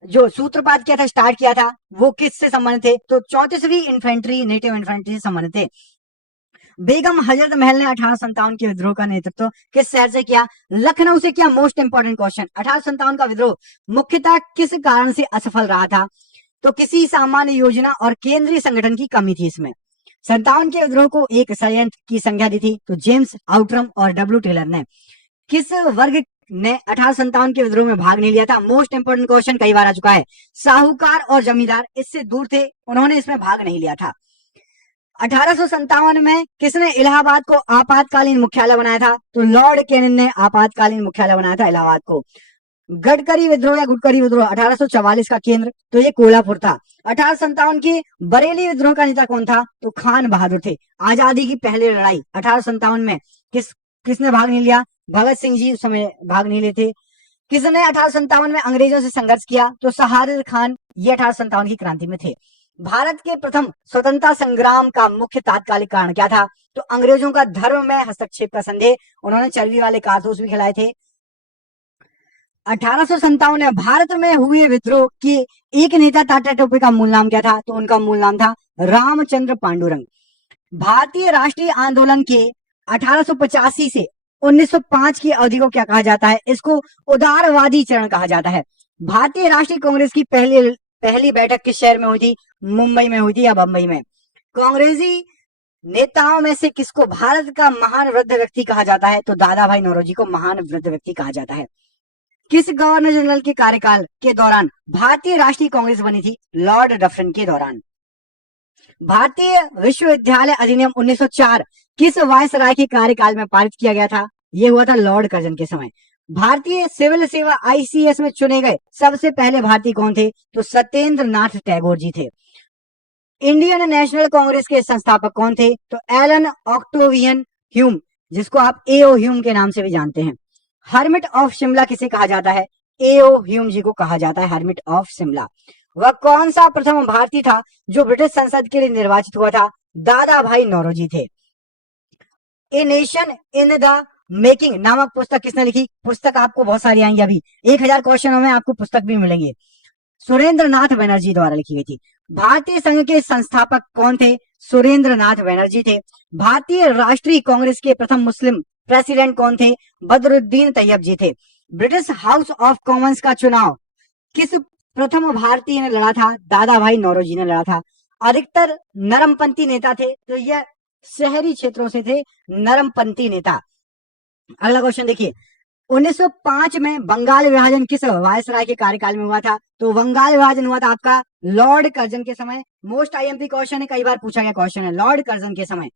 जो सूत्रपात किया था, स्टार्ट किया था, वो किससे संबंधित थे? तो 34वीं इन्फेंट्री, नेटिव इन्फेंट्री से संबंधित थे। बेगम हजरत महल ने 1857 के विद्रोह का नेतृत्व किस शहर से किया? लखनऊ से किया। Most important question. 1857 का विद्रोह मुख्यतः किस कारण से असफल रहा था? तो किसी सामान्य योजना और केंद्रीय संगठन की कमी थी इसमें। 57 के विद्रोह को एक षड्यंत्र की संज्ञा दी थी? तो जेम्स आउटरम और डब्ल्यू टेलर ने। किस वर्ग ने 1857 के विद्रोह में भाग नहीं लिया था? मोस्ट इंपोर्टेंट क्वेश्चन, कई बार आ चुका है। साहूकार और जमींदार इससे दूर थे, उन्होंने इसमें भाग नहीं लिया था। 1857 में किसने इलाहाबाद को आपातकालीन मुख्यालय बनाया था? तो लॉर्ड कैनिंग ने आपातकालीन मुख्यालय बनाया था इलाहाबाद को। गडकरी विद्रोह या गुडकरी विद्रोह 1844 का केंद्र? तो ये कोल्हापुर था। 1857 के बरेली विद्रोह का नेता कौन था? तो खान बहादुर थे। आजादी की पहली लड़ाई 1857 में किसने भाग नहीं लिया? भगत सिंह जी उस समय भाग नहीं लेते। किसने 1857 में अंग्रेजों से संघर्ष किया? तो शहादत खान। ये 1857 की क्रांति में थे। भारत के प्रथम स्वतंत्रता संग्राम का मुख्य तात्कालिक कारण क्या था? तो अंग्रेजों का धर्म में हस्तक्षेप का संदेह। उन्होंने चर्बी वाले कारतूस भी खिलाए थे। 1857 में भारत में हुए विद्रोह के एक नेता टाटा टोपे का मूल नाम क्या था? तो उनका मूल नाम था रामचंद्र पांडुरंग। भारतीय राष्ट्रीय आंदोलन के 1885 से 1905 की अवधि को क्या कहा जाता है? इसको उदारवादी चरण कहा जाता है। भारतीय राष्ट्रीय कांग्रेस की पहली बैठक किस शहर में हुई थी? मुंबई में हुई थी या बंबई में? कांग्रेसी नेताओं में से किसको भारत का महान वृद्ध व्यक्ति कहा जाता है? तो दादा भाई नौरोजी को महान वृद्ध व्यक्ति कहा जाता है। किस गवर्नर जनरल के कार्यकाल के दौरान भारतीय राष्ट्रीय कांग्रेस बनी थी? लॉर्ड डफरिन के दौरान। भारतीय विश्वविद्यालय अधिनियम 1904 किस वायसराय के कार्यकाल में पारित किया गया था? यह हुआ था लॉर्ड कर्जन के समय। भारतीय सिविल सेवा ICS में चुने गए सबसे पहले भारतीय कौन थे? तो सत्येंद्र नाथ टैगोर जी थे। इंडियन नेशनल कांग्रेस के संस्थापक कौन थे? तो एलन ऑक्टेवियन ह्यूम, जिसको आप AO ह्यूम के नाम से भी जानते हैं। हर्मिट ऑफ शिमला किसे कहा जाता है? AO ह्यूम जी को कहा जाता है हर्मिट ऑफ शिमला। वह कौन सा प्रथम भारतीय था जो ब्रिटिश संसद के लिए निर्वाचित हुआ था? दादा भाई नौरोजी थे। A nation in the making नामक पुस्तक किसने लिखी? पुस्तक आपको बहुत सारी आएंगी, अभी 1000 क्वेश्चनों में आपको पुस्तक भी मिलेंगे। सुरेंद्र नाथ बनर्जी द्वारा लिखी गई थी। भारतीय संघ के संस्थापक कौन थे? सुरेंद्र नाथ बनर्जी थे। भारतीय राष्ट्रीय कांग्रेस के प्रथम मुस्लिम प्रेसिडेंट कौन थे? बदरुद्दीन तैयब जी थे। ब्रिटिश हाउस ऑफ कॉमन्स का चुनाव किस प्रथम भारतीय ने लड़ा था? दादा भाई नौरोजी ने लड़ा था। अधिकतर नरमपंथी नेता थे, तो यह शहरी क्षेत्रों से थे नरमपंथी नेता। अगला क्वेश्चन देखिए, 1905 में बंगाल विभाजन किस वायसराय के कार्यकाल में हुआ था? तो बंगाल विभाजन हुआ था आपका लॉर्ड कर्जन के समय। मोस्ट IMP क्वेश्चन है, कई बार पूछा गया क्वेश्चन है, लॉर्ड कर्जन के समय।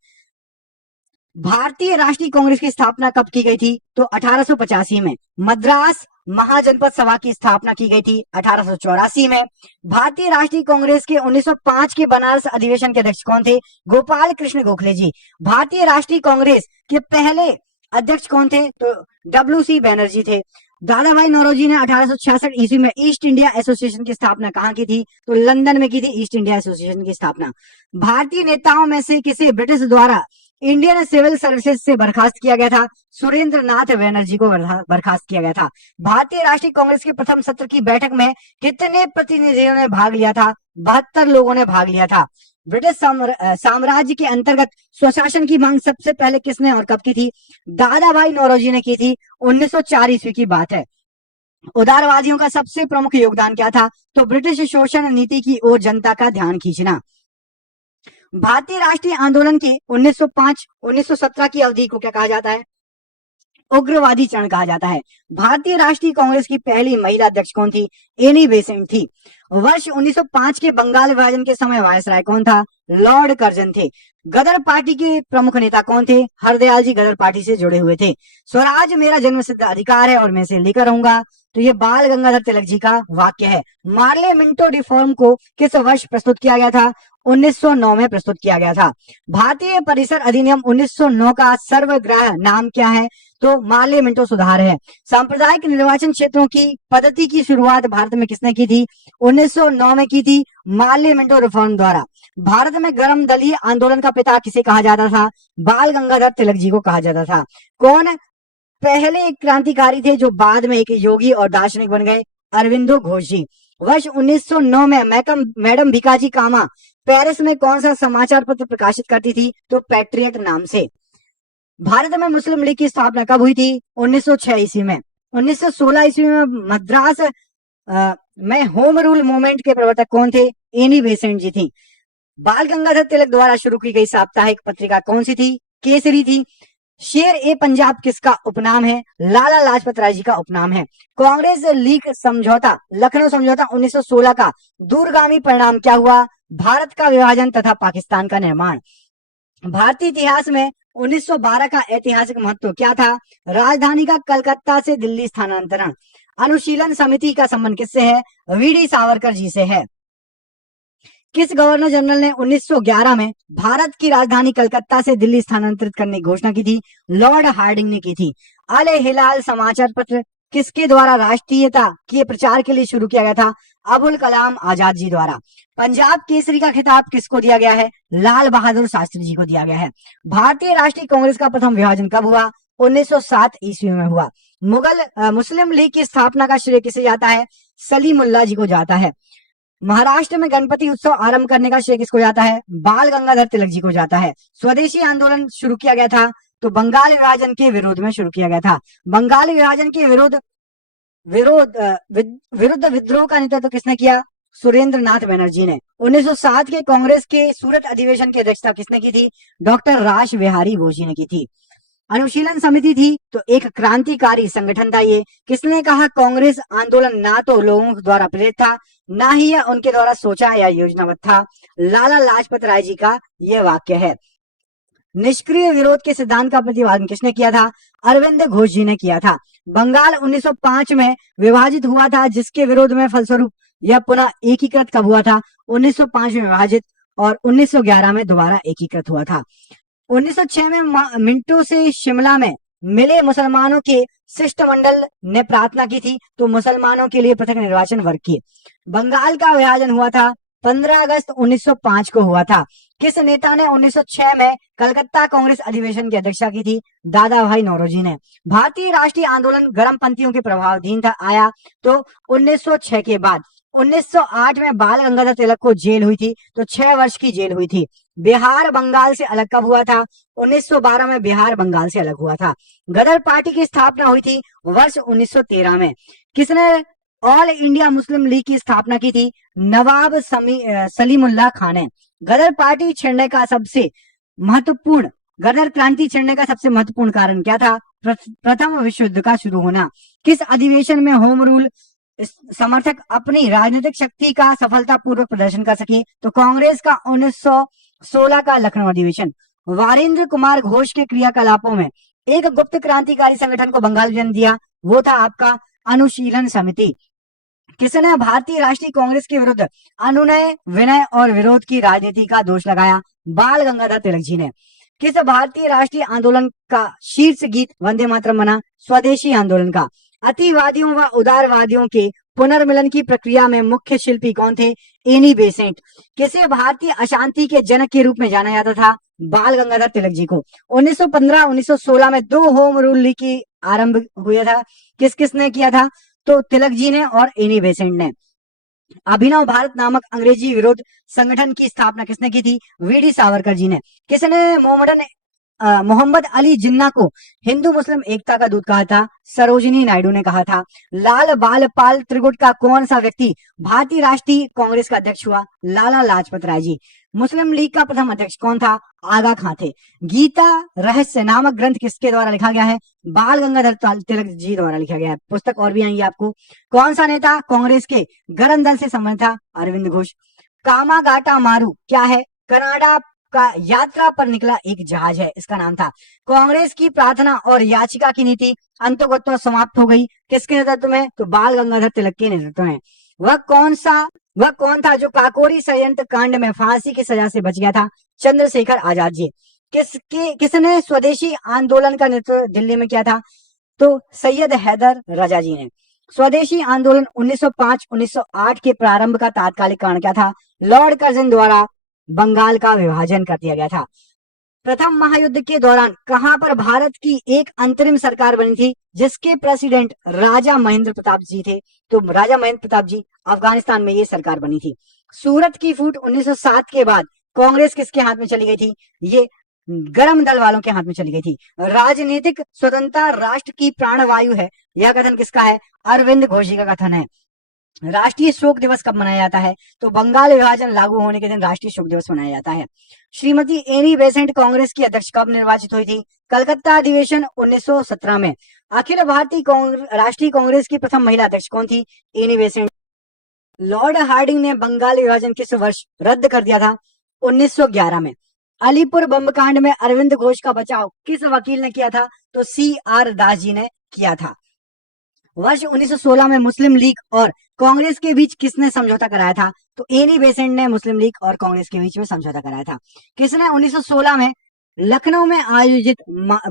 भारतीय राष्ट्रीय कांग्रेस की स्थापना कब की गई थी? तो 1885 में। मद्रास महाजनपद सभा की स्थापना की गई थी 1884 में। भारतीय राष्ट्रीय कांग्रेस के 1905 के बनारस अधिवेशन के अध्यक्ष कौन थे? गोपाल कृष्ण गोखले जी। भारतीय राष्ट्रीय कांग्रेस के पहले अध्यक्ष कौन थे? तो WC बैनर्जी थे। दादा भाई नौरोजी ने 1866 ईस्वी में ईस्ट इंडिया एसोसिएशन की स्थापना कहां की थी? तो लंदन में की थी ईस्ट इंडिया एसोसिएशन की स्थापना। भारतीय नेताओं में से किसे ब्रिटिश द्वारा इंडियन सिविल सर्विसेज से बर्खास्त किया गया था? सुरेंद्र नाथ बनर्जी को बर्खास्त किया गया था। भारतीय राष्ट्रीय कांग्रेस के प्रथम सत्र की बैठक में कितने प्रतिनिधियों ने भाग लिया था? 72 लोगों ने भाग लिया था। ब्रिटिश साम्राज्य के अंतर्गत स्वशासन की मांग सबसे पहले किसने और कब की थी? दादा भाई नौरोजी ने की थी। 1904 ईस्वी की बात है। उदारवादियों का सबसे प्रमुख योगदान क्या था? तो ब्रिटिश शोषण नीति की ओर जनता का ध्यान खींचना। भारतीय राष्ट्रीय आंदोलन के 1905-1917 की अवधि को क्या कहा जाता है? उग्रवादी चरण कहा जाता है। भारतीय राष्ट्रीय कांग्रेस की पहली महिला अध्यक्ष कौन थी? एनी बेसेंट थी। वर्ष 1905 के बंगाल विभाजन के समय वायसराय कौन था? लॉर्ड कर्जन थे। गदर पार्टी के प्रमुख नेता कौन थे? हरदयाल जी गदर पार्टी से जुड़े हुए थे। स्वराज मेरा जन्मसिद्ध अधिकार है और मैं इसे लेकर रहूंगा, तो ये बाल गंगाधर तिलक जी का वाक्य है। मार्ले मिंटो रिफॉर्म को किस वर्ष प्रस्तुत किया गया था? 1909 में प्रस्तुत किया गया था। भारतीय परिसर अधिनियम 1909 का सर्वग्राह नाम क्या है? तो मार्ले मिंटो सुधार है। सांप्रदायिक निर्वाचन क्षेत्रों की पद्धति की शुरुआत भारत में किसने की थी? 1909 में की थी, मार्ले मिंटो रिफॉर्म द्वारा। भारत में गर्म दलीय आंदोलन का पिता किसे कहा जाता था? बाल गंगाधर तिलक जी को कहा जाता था। कौन पहले क्रांतिकारी थे जो बाद में एक योगी और दार्शनिक बन गए? अरविंदो घोष जी। वर्ष 1909 में मैडम भिकाजी कामा पेरिस में कौन सा समाचार पत्र प्रकाशित करती थी? तो पैट्रियट नाम से। भारत में मुस्लिम लीग की स्थापना कब हुई थी? 1906 ईस्वी में। 1916 ईस्वी में मद्रास में होम रूल मूवमेंट के प्रवर्तक कौन थे? एनी बेसेंट जी थी। बाल गंगाधर तिलक द्वारा शुरू की गई साप्ताहिक पत्रिका कौन सी थी? केसरी थी। शेर ए पंजाब किसका उपनाम है? लाला लाजपत राय जी का उपनाम है। कांग्रेस लीग समझौता, लखनऊ समझौता 1916 का दूरगामी परिणाम क्या हुआ? भारत का विभाजन तथा पाकिस्तान का निर्माण। भारतीय इतिहास में 1912 का ऐतिहासिक महत्व क्या था? राजधानी का कलकत्ता से दिल्ली स्थानांतरण। अनुशीलन समिति का संबंध किससे है? वीडी सावरकर जी से है। किस गवर्नर जनरल ने 1911 में भारत की राजधानी कलकत्ता से दिल्ली स्थानांतरित करने की घोषणा की थी? लॉर्ड हार्डिंग ने की थी। अल हिलाल समाचार पत्र किसके द्वारा राष्ट्रीयता के प्रचार के लिए शुरू किया गया था? अबुल कलाम आजाद जी द्वारा। पंजाब केसरी का खिताब किसको दिया गया है? लाल बहादुर शास्त्री जी को दिया गया है। भारतीय राष्ट्रीय कांग्रेस का प्रथम विभाजन कब हुआ? 1907 ईस्वी में हुआ। मुस्लिम लीग की स्थापना का श्रेय किसे जाता है? सलीमुल्लाह जी को जाता है। महाराष्ट्र में गणपति उत्सव आरंभ करने का श्रेय किसको जाता है? बाल गंगाधर तिलक जी को जाता है। स्वदेशी आंदोलन शुरू किया गया था तो बंगाल विभाजन के विरोध में शुरू किया गया था। बंगाल विभाजन के विरुद्ध विद्रोह का नेतृत्व किसने किया? सुरेंद्र नाथ बनर्जी ने। 1907 के कांग्रेस के सूरत अधिवेशन की अध्यक्षता किसने की थी? डॉक्टर रास बिहारी घोष जी ने की थी। अनुशीलन समिति थी तो एक क्रांतिकारी संगठन था ये। किसने कहा कांग्रेस आंदोलन ना तो लोगों द्वारा प्रेरित था, ना ही यह उनके द्वारा सोचा या योजनाबद्ध था? लाला लाजपत राय जी का यह वाक्य है। निष्क्रिय विरोध के सिद्धांत का प्रतिपादन किसने किया था? अरविंद घोष जी ने किया था। बंगाल 1905 में विभाजित हुआ था, जिसके विरोध में फलस्वरूप यह पुनः एकीकृत कब हुआ था? 1905 में विभाजित और 1911 में दोबारा एकीकृत हुआ था। 1906 में मिंटो से शिमला में मिले मुसलमानों के शिष्टमंडल ने प्रार्थना की थी तो मुसलमानों के लिए पृथक निर्वाचन वर्ग की। बंगाल का विभाजन हुआ था 15 अगस्त 1905 को हुआ था। किस नेता ने 1906 में कलकत्ता कांग्रेस अधिवेशन की अध्यक्षता की थी? दादा भाई नौरोजी ने। भारतीय राष्ट्रीय आंदोलन गर्मपंथियों के प्रभावाधीन था आया तो 1906 के बाद। 1908 में बाल गंगाधर तिलक को जेल हुई थी तो 6 वर्ष की जेल हुई थी। बिहार बंगाल से अलग कब हुआ था? 1912 में बिहार बंगाल से अलग हुआ था। गदर पार्टी की स्थापना हुई थी वर्ष 1913 में। किसने ऑल इंडिया मुस्लिम लीग की स्थापना की थी? नवाब सलीमुल्लाह खान ने। गदर पार्टी छिड़ने का सबसे महत्वपूर्ण गदर क्रांति छिड़ने का सबसे महत्वपूर्ण कारण क्या था? प्रथम विश्व युद्ध का शुरू होना। किस अधिवेशन में होम रूल समर्थक अपनी राजनीतिक शक्ति का सफलतापूर्वक प्रदर्शन कर सके? तो कांग्रेस का 1916 का लखनऊ अधिवेशन। वारेंद्र कुमार घोष के क्रियाकलापों में एक गुप्त क्रांतिकारी संगठन को बंगाल जन्म दिया, वो था आपका अनुशीलन समिति। किसने भारतीय राष्ट्रीय कांग्रेस के विरुद्ध अनुनय, विनय और विरोध की राजनीति का दोष लगाया? बाल गंगाधर तिलक जी ने। किस भारतीय राष्ट्रीय आंदोलन का शीर्ष गीत वंदे मातरम बना? स्वदेशी आंदोलन का। अतिवादियों व उदारवादियों के पुनर्मिलन की प्रक्रिया में मुख्य शिल्पी कौन थे? Annie Besant. किसे भारतीय अशांति के जनक के रूप में जाना जाता था? बाल गंगाधर तिलक जी को। 1915-1916 में 2 होम रूल लीग की आरंभ हुआ था। किस किसने किया था? तो तिलक जी ने और एनी बेसेंट ने। अभिनव भारत नामक अंग्रेजी विरोध संगठन की स्थापना किसने की थी? वीडी सावरकर जी ने। किसने मोहम्मद अली जिन्ना को हिंदू मुस्लिम एकता का दूत कहा था? सरोजिनी नायडू ने कहा था। लाल बाल पाल त्रिगुट का कौन सा व्यक्ति भारतीय राष्ट्रीय कांग्रेस का अध्यक्ष हुआ? लाला लाजपत राय जी। मुस्लिम लीग का प्रथम अध्यक्ष कौन था? आगा खां थे। गीता रहस्य नामक ग्रंथ किसके द्वारा लिखा गया है? बाल गंगाधर तिलक जी द्वारा लिखा गया है। पुस्तक और भी आएंगी आपको। कौन सा नेता कांग्रेस के गरम दल से संबंधित था? अरविंद घोष। कामागाटा मारू क्या है? कनाडा का यात्रा पर निकला एक जहाज है, इसका नाम था। कांग्रेस की प्रार्थना और याचिका की नीति अंतोगत्वा समाप्त हो गई किसके नेतृत्व में? तो बाल गंगाधर तिलक के नेतृत्व में। वह कौन था जो काकोरी षड्यंत्र कांड में फांसी की सजा से बच गया था? चंद्रशेखर आजाद जी। किसने स्वदेशी आंदोलन का नेतृत्व दिल्ली में किया था? तो सैयद हैदर रजा जी ने। स्वदेशी आंदोलन 1905-1908 के प्रारंभ का तात्कालिक कारण क्या था? लॉर्ड कर्जन द्वारा बंगाल का विभाजन कर दिया गया था। प्रथम महायुद्ध के दौरान कहां पर भारत की एक अंतरिम सरकार बनी थी जिसके प्रेसिडेंट राजा महेंद्र प्रताप जी थे? तो राजा महेंद्र प्रताप जी, अफगानिस्तान में ये सरकार बनी थी। सूरत की फूट 1907 के बाद कांग्रेस किसके हाथ में चली गई थी? ये गरम दल वालों के हाथ में चली गई थी। राजनीतिक स्वतंत्रता राष्ट्र की प्राणवायु है, यह कथन किसका है? अरविंद घोष जी का कथन है। राष्ट्रीय शोक दिवस कब मनाया जाता है? तो बंगाल विभाजन लागू होने के दिन राष्ट्रीय शोक दिवस मनाया जाता है। श्रीमती एनी बेसेंट कांग्रेस की अध्यक्ष कब निर्वाचित हुई थी? कलकत्ता अधिवेशन 1917 में। अखिल भारतीय राष्ट्रीय कांग्रेस की प्रथम महिला अध्यक्ष कौन थी? Annie Besant. लॉर्ड हार्डिंग ने बंगाल विभाजन किस वर्ष रद्द कर दिया था? 1911 में। अलीपुर बम कांड में अरविंद घोष का बचाव किस वकील ने किया था? तो CR दास जी ने किया था। वर्ष 1916 में मुस्लिम लीग और कांग्रेस के बीच किसने समझौता कराया था? तो एनी बेसेंट ने मुस्लिम लीग और कांग्रेस के बीच में समझौता कराया था। किसने 1916 में लखनऊ में आयोजित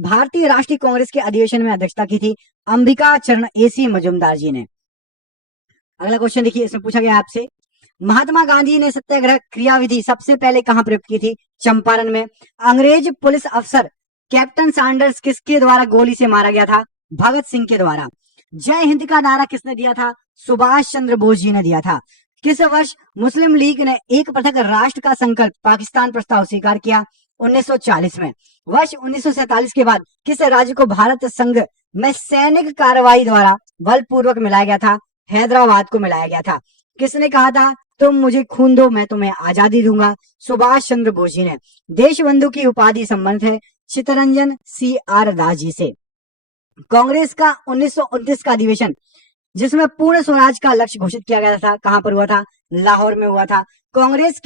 भारतीय राष्ट्रीय कांग्रेस के अधिवेशन में अध्यक्षता की थी? अंबिका चरण AC मजुमदार जी ने। अगला क्वेश्चन देखिए, इसमें पूछा गया आपसे, महात्मा गांधी ने सत्याग्रह क्रियाविधि सबसे पहले कहां प्रयोग की थी? चंपारण में। अंग्रेज पुलिस अफसर कैप्टन सैंडर्स किसके द्वारा गोली से मारा गया था? भगत सिंह के द्वारा। जय हिंद का नारा किसने दिया था? सुभाष चंद्र बोस जी ने दिया था। किस वर्ष मुस्लिम लीग ने एक पृथक राष्ट्र का संकल्प पाकिस्तान प्रस्ताव स्वीकार किया? 1940 में। वर्ष 1947 के बाद किस राज्य को भारत संघ में सैनिक कार्रवाई द्वारा बलपूर्वक मिलाया गया था? हैदराबाद को मिलाया गया था। किसने कहा था तुम मुझे खून दो मैं तुम्हें आजादी दूंगा? सुभाष चंद्र बोस जी ने। देशबंधु की उपाधि संबंधित है चित्तरंजन CR दास जी से। कांग्रेस का 1929 का अधिवेशन जिसमें पूर्ण स्वराज का लक्ष्य घोषित किया गया था, कहां पर हुआ था? लाहौर में हुआ था। कांग्रेस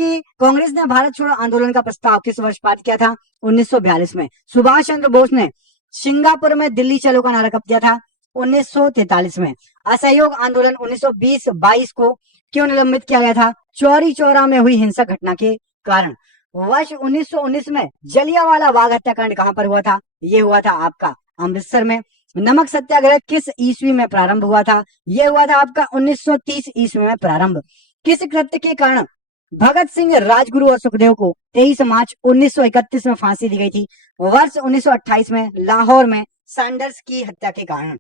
ने भारत छोड़ो आंदोलन का प्रस्ताव किस वर्ष पारित किया था? 1942 में। सुभाष चंद्र बोस ने सिंगापुर में दिल्ली चलो का नारा कब दिया था? 1943 में। असहयोग आंदोलन 1920-22 को क्यों निलंबित किया गया था? चौरी चौरा में हुई हिंसक घटना के कारण। वर्ष 1919 में जलियांवाला बाग हत्याकांड कहां पर हुआ था? ये हुआ था आपका अमृतसर में। नमक सत्याग्रह किस ईस्वी में प्रारंभ हुआ था? यह हुआ था आपका 1930 ईस्वी में प्रारंभ। किस कृत्य के कारण भगत सिंह, राजगुरु और सुखदेव को 23 मार्च 1931 में फांसी दी गई थी? वर्ष 1928 में लाहौर में सैंडर्स की हत्या के कारण।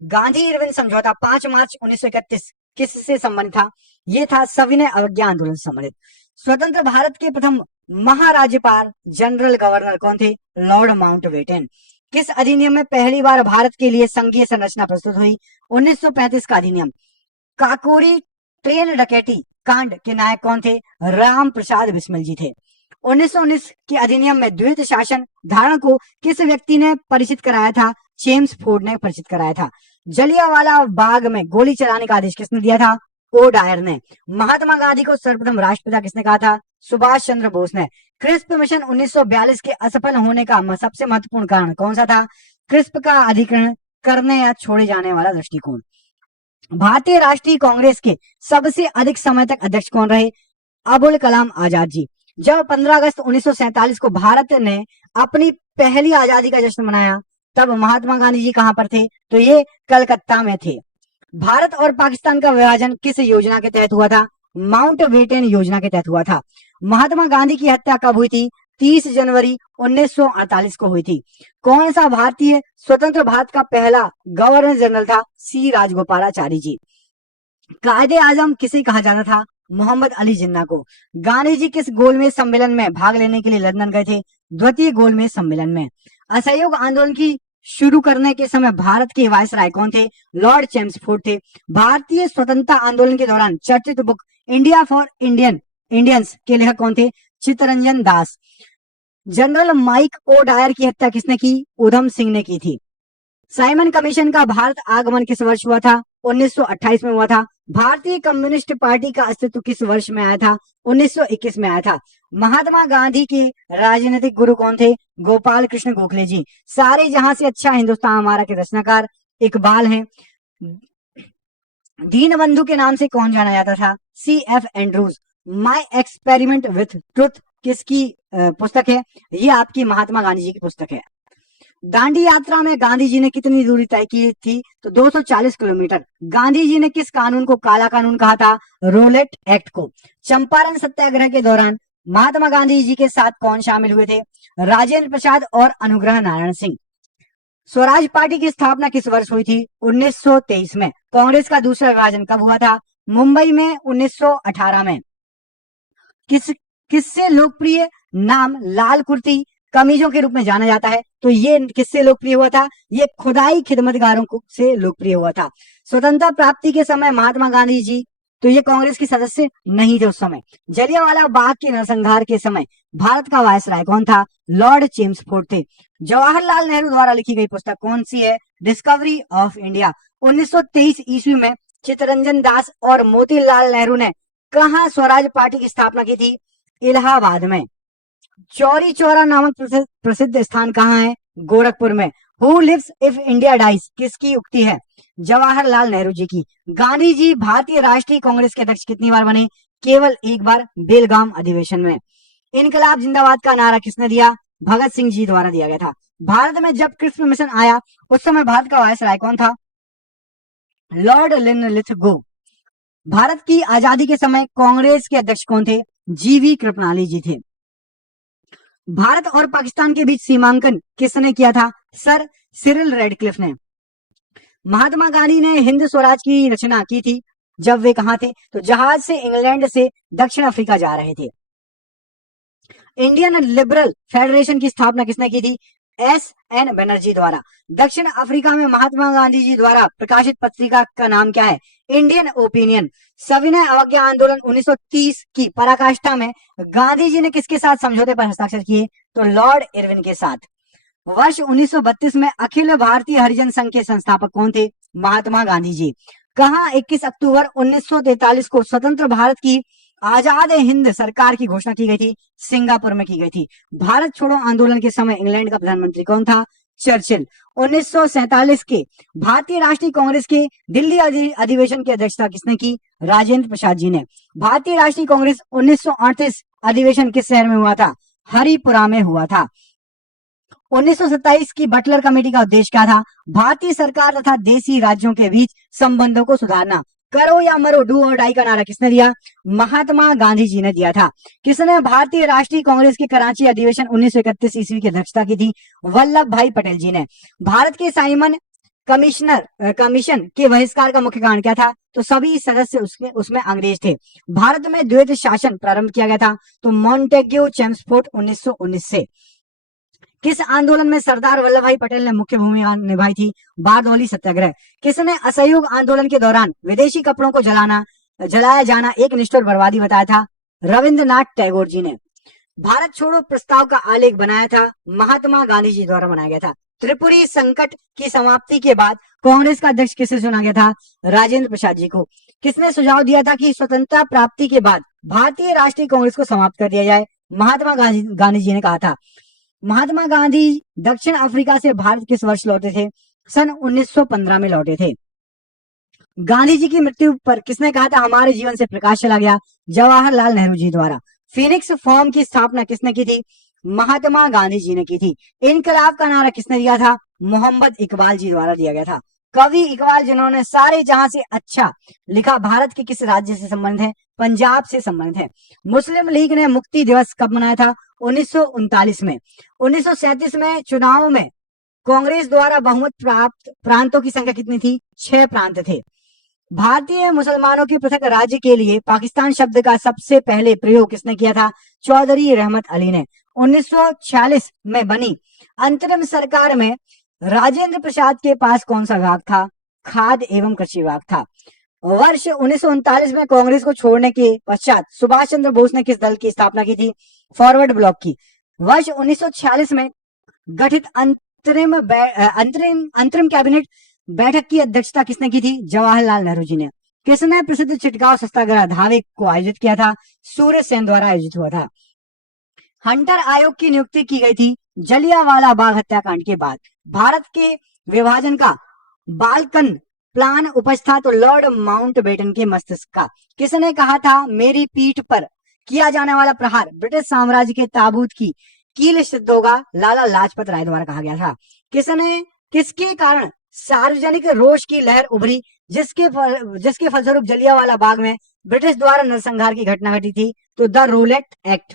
गांधी इरविन समझौता 5 मार्च 1931 किससे संबंधित था? यह था सविनय अवज्ञा आंदोलन से संबंधित। स्वतंत्र भारत के प्रथम महाराज्यपाल जनरल गवर्नर कौन थे? Lord Mountbatten. किस अधिनियम में पहली बार भारत के लिए संघीय संरचना प्रस्तुत हुई? 1935 का अधिनियम। काकोरी ट्रेन डकैती कांड के नायक कौन थे? राम प्रसाद बिस्मिल जी थे। 1919 के अधिनियम में द्वैत शासन धारणा को किस व्यक्ति ने परिचित कराया था? जेम्स फोर्ड ने परिचित कराया था। जलियांवाला बाग में गोली चलाने का आदेश किसने दिया था? ओ डायर ने। महात्मा गांधी को सर्वप्रथम राष्ट्रपिता किसने कहा था? सुभाष चंद्र बोस ने। क्रिस्प मिशन 1942 के असफल होने का सबसे महत्वपूर्ण कारण कौन सा था? क्रिस्प का अधिग्रहण करने या छोड़े जाने वाला दृष्टिकोण। भारतीय राष्ट्रीय कांग्रेस के सबसे अधिक समय तक अध्यक्ष कौन रहे? अबुल कलाम आजाद जी। जब 15 अगस्त 1947 को भारत ने अपनी पहली आजादी का जश्न मनाया तब महात्मा गांधी जी कहां पर थे? तो ये कलकत्ता में थे। भारत और पाकिस्तान का विभाजन किस योजना के तहत हुआ था? माउंटबेटन योजना के तहत हुआ था। महात्मा गांधी की हत्या कब हुई थी? 30 जनवरी 1948 को हुई थी। कौन सा भारतीय स्वतंत्र भारत का पहला गवर्नर जनरल था? सी राजगोपालाचारी जी। कायदे आजम किसे कहा जाता था? मोहम्मद अली जिन्ना को। गांधी जी किस गोलमेज सम्मेलन में भाग लेने के लिए लंदन गए थे? द्वितीय गोलमेज सम्मेलन में। असहयोग आंदोलन की शुरू करने के समय भारत के वायसराय कौन थे? लॉर्ड चेम्सफोर्ड थे। भारतीय स्वतंत्रता आंदोलन के दौरान चर्चित बुक इंडिया फॉर इंडियंस के लेखक कौन थे? Chittaranjan Das. General mic O Dyer की हत्या किसने की? उधम सिंह ने की थी। साइमन कमीशन का भारत आगमन किस वर्ष हुआ था? 1928 में हुआ था। भारतीय कम्युनिस्ट पार्टी का अस्तित्व किस वर्ष में आया था? 1921 में आया था। महात्मा गांधी के राजनीतिक गुरु कौन थे? गोपाल कृष्ण गोखले जी। सारे जहां से अच्छा हिंदुस्तान हमारा के रचनाकार इकबाल हैं। दीनबंधु के नाम से कौन जाना जाता था? C.F. Andrews. My experiment with truth किसकी पुस्तक है? ये आपकी महात्मा गांधी जी की पुस्तक है। दांडी यात्रा में गांधी जी ने कितनी दूरी तय की थी? तो 240 किलोमीटर। गांधी जी ने किस कानून को काला कानून कहा था? रोलेट एक्ट को। चंपारण सत्याग्रह के दौरान महात्मा गांधी जी के साथ कौन शामिल हुए थे? राजेंद्र प्रसाद और अनुग्रह नारायण सिंह। स्वराज पार्टी की स्थापना किस वर्ष हुई थी? 1923 में। कांग्रेस का दूसरा विभाजन कब हुआ था? मुंबई में 1918 में। किससे लोकप्रिय नाम लाल कुर्ती कमीजों के रूप में जाना जाता है? तो ये किससे लोकप्रिय हुआ था? ये खुदाई खिदमतगारों से लोकप्रिय हुआ था। स्वतंत्रता प्राप्ति के समय महात्मा गांधी जी, तो ये कांग्रेस के सदस्य नहीं थे उस समय। जलियांवाला बाग के नरसंहार के समय भारत का वायसराय कौन था? लॉर्ड चेम्सफोर्ड थे। जवाहरलाल नेहरू द्वारा लिखी गई पुस्तक कौन सी है? Discovery of India. 1923 ईस्वी में चित्तरंजन दास और मोतीलाल नेहरू ने कहां स्वराज पार्टी की स्थापना की थी? इलाहाबाद में। चौरी चौरा नामक प्रसिद्ध स्थान कहाँ है? गोरखपुर में। Who lives if India dies किसकी उक्ति है? जवाहरलाल नेहरू जी की। गांधी जी भारतीय राष्ट्रीय कांग्रेस के अध्यक्ष कितनी बार बने? केवल एक बार, बेलगाम अधिवेशन में। इनकलाब जिंदाबाद का नारा किसने दिया? भगत सिंह जी द्वारा दिया गया था। भारत में जब क्रिप्स मिशन आया उस समय भारत का वायसराय कौन था? Lord Linlithgow. भारत की आजादी के समय कांग्रेस के अध्यक्ष कौन थे? जीवी कृपलानी जी थे। भारत और पाकिस्तान के बीच सीमांकन किसने किया था? सर सिरिल रेडक्लिफ ने। महात्मा गांधी ने हिंद स्वराज की रचना की थी जब वे कहां थे? तो जहाज से इंग्लैंड से दक्षिण अफ्रीका जा रहे थे। इंडियन लिबरल फेडरेशन की स्थापना किसने की थी? S.N. बनर्जी द्वारा। दक्षिण अफ्रीका में महात्मा गांधी जी द्वारा प्रकाशित पत्रिका का नाम क्या है? Indian opinion. सविनय अवज्ञा आंदोलन 1930 की पराकाष्ठा में गांधी जी ने किसके साथ समझौते पर हस्ताक्षर किए? तो लॉर्ड इरविन के साथ। वर्ष 1932 में अखिल भारतीय हरिजन संघ के संस्थापक कौन थे? महात्मा गांधी जी। कहां 21 अक्टूबर 1943 को स्वतंत्र भारत की आजाद हिंद सरकार की घोषणा की गई थी? सिंगापुर में की गई थी। भारत छोड़ो आंदोलन के समय इंग्लैंड का प्रधानमंत्री कौन था? चर्चिल। 1947 के भारतीय राष्ट्रीय कांग्रेस के दिल्ली अधिवेशन की अध्यक्षता किसने की? राजेंद्र प्रसाद जी ने। भारतीय राष्ट्रीय कांग्रेस 1938 अधिवेशन किस शहर में हुआ था? हरिपुरा में हुआ था। 1927 की बटलर कमेटी का उद्देश्य क्या था? भारतीय सरकार तथा देशी राज्यों के बीच संबंधों को सुधारना। करो या मरो, डू और डाई का नारा किसने दिया? महात्मा गांधी जी ने दिया था। किसने भारतीय राष्ट्रीय कांग्रेस के कराची अधिवेशन 1931 ईस्वी की अध्यक्षता की थी? वल्लभ भाई पटेल जी ने। भारत के साइमन कमीशन के बहिष्कार का मुख्य कारण क्या था? तो सभी सदस्य उसमें अंग्रेज थे। भारत में द्वैत शासन प्रारंभ किया गया था? तो मॉन्टेग्यू चेम्सफोर्ड 1919 से। किस आंदोलन में सरदार वल्लभ भाई पटेल ने मुख्य भूमिका निभाई थी? बारदौली सत्याग्रह। किसने असहयोग आंदोलन के दौरान विदेशी कपड़ों को जलाया जाना एक निष्ठुर बर्बादी बताया था? रविंद्रनाथ टैगोर जी ने। भारत छोड़ो प्रस्ताव का आलेख बनाया था? महात्मा गांधी जी द्वारा बनाया गया था। त्रिपुरी संकट की समाप्ति के बाद कांग्रेस का अध्यक्ष किसे चुना गया था? राजेंद्र प्रसाद जी को। किसने सुझाव दिया था कि स्वतंत्रता प्राप्ति के बाद भारतीय राष्ट्रीय कांग्रेस को समाप्त कर दिया जाए? महात्मा गांधी जी ने कहा था। महात्मा गांधी दक्षिण अफ्रीका से भारत किस वर्ष लौटे थे? सन 1915 में लौटे थे। गांधी जी की मृत्यु पर किसने कहा था हमारे जीवन से प्रकाश चला गया? जवाहरलाल नेहरू जी द्वारा। फिनिक्स फॉर्म की स्थापना किसने की थी? महात्मा गांधी जी ने की थी। इनकलाब का नारा किसने दिया था? मोहम्मद इकबाल जी द्वारा दिया गया था। कवि इकबाल जिन्होंने सारे जहां से अच्छा लिखा भारत के किस राज्य से संबंध है? पंजाब से संबंध है। मुस्लिम लीग ने मुक्ति दिवस कब मनाया था? 1939 में। 1937 में चुनाव में कांग्रेस द्वारा बहुमत प्राप्त प्रांतों की संख्या कितनी थी? 6 प्रांत थे। भारतीय मुसलमानों के पृथक राज्य के लिए पाकिस्तान शब्द का सबसे पहले प्रयोग किसने किया था? चौधरी रहमत अली ने। 1946 में बनी अंतरिम सरकार में राजेंद्र प्रसाद के पास कौन सा विभाग था? खाद्य एवं कृषि विभाग था। वर्ष 1939 में कांग्रेस को छोड़ने के पश्चात सुभाष चंद्र बोस ने किस दल की स्थापना की थी? फॉरवर्ड ब्लॉक की। वर्ष 1946 में गठित अंतरिम कैबिनेट बैठक की अध्यक्षता किसने की थी? जवाहरलाल नेहरू जी ने। किसने प्रसिद्ध चिटगांव सत्याग्रह धावे को आयोजित किया था? सूर्य सेन द्वारा आयोजित हुआ था। हंटर आयोग की नियुक्ति की गई थी जलियांवाला बाग हत्याकांड के बाद। भारत के विभाजन का बाल्कन प्लान उपज था तो लॉर्ड माउंटबेटन के मस्तिष्क का। किसने कहा था मेरी पीठ पर किया जाने वाला प्रहार ब्रिटिश साम्राज्य के ताबूत की कील सिद्ध होगा? लाला लाजपत राय द्वारा कहा गया था। किसके कारण सार्वजनिक रोष की लहर उभरी जिसके फलस्वरूप जलियांवाला बाग में ब्रिटिश द्वारा नरसंहार की घटना घटी थी? तो द रूलेट एक्ट।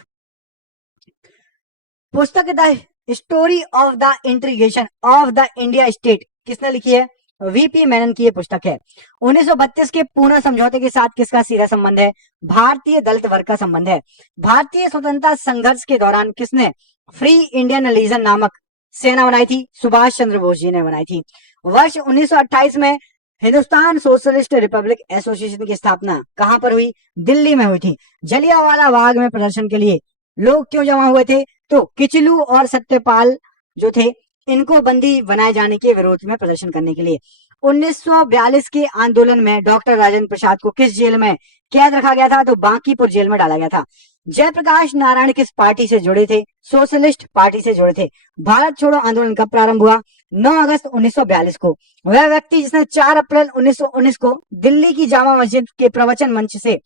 पुस्तक the story of the integration of the India state किसने लिखी है? वीपी मेनन की ये पुस्तक है। 1932 के पूना समझौते के साथ किसका सीधा संबंध है? भारतीय दलित वर्ग का संबंध है। भारतीय स्वतंत्रता संघर्ष के दौरान किसने फ्री इंडियन लीजन नामक सेना बनाई थी? सुभाष चंद्र बोस जी ने बनाई थी। वर्ष 1928 में हिंदुस्तान सोशलिस्ट रिपब्लिक एसोसिएशन की स्थापना कहां पर हुई? दिल्ली में हुई थी। जलियांवाला बाग में प्रदर्शन के लिए लोग क्यों जमा हुए थे? तो किचलू और सत्यपाल जो थे इनको बंदी बनाए जाने के विरोध में प्रदर्शन करने के लिए। 1942 के आंदोलन में डॉक्टर राजेंद्र प्रसाद को किस जेल में कैद रखा गया था? तो बांकीपुर जेल में डाला गया था। जयप्रकाश नारायण किस पार्टी से जुड़े थे? सोशलिस्ट पार्टी से जुड़े थे। भारत छोड़ो आंदोलन कब प्रारंभ हुआ? 9 अगस्त 1942 को। वह व्यक्ति जिसने 4 अप्रैल 1919 को दिल्ली की जामा मस्जिद के प्रवचन मंच से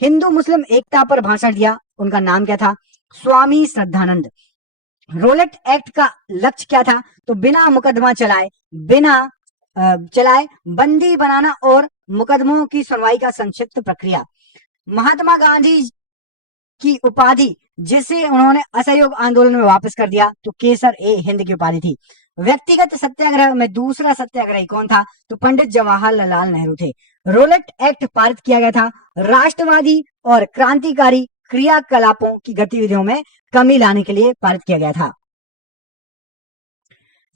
हिंदू मुस्लिम एकता पर भाषण दिया, उनका नाम क्या था? स्वामी श्रद्धानंद। रोलेट एक्ट का लक्ष्य क्या था? तो बिना मुकदमा चलाए बंदी बनाना और मुकदमों की सुनवाई का संक्षिप्त प्रक्रिया। महात्मा गांधी की उपाधि जिसे उन्होंने असहयोग आंदोलन में वापस कर दिया तो केसर ए हिंद की उपाधि थी। व्यक्तिगत सत्याग्रह में दूसरा सत्याग्रही कौन था? तो पंडित जवाहरलाल नेहरू थे। रोलेट एक्ट पारित किया गया था राष्ट्रवादी और क्रांतिकारी क्रियाकलापों की गतिविधियों में कमी लाने के लिए पारित किया गया था।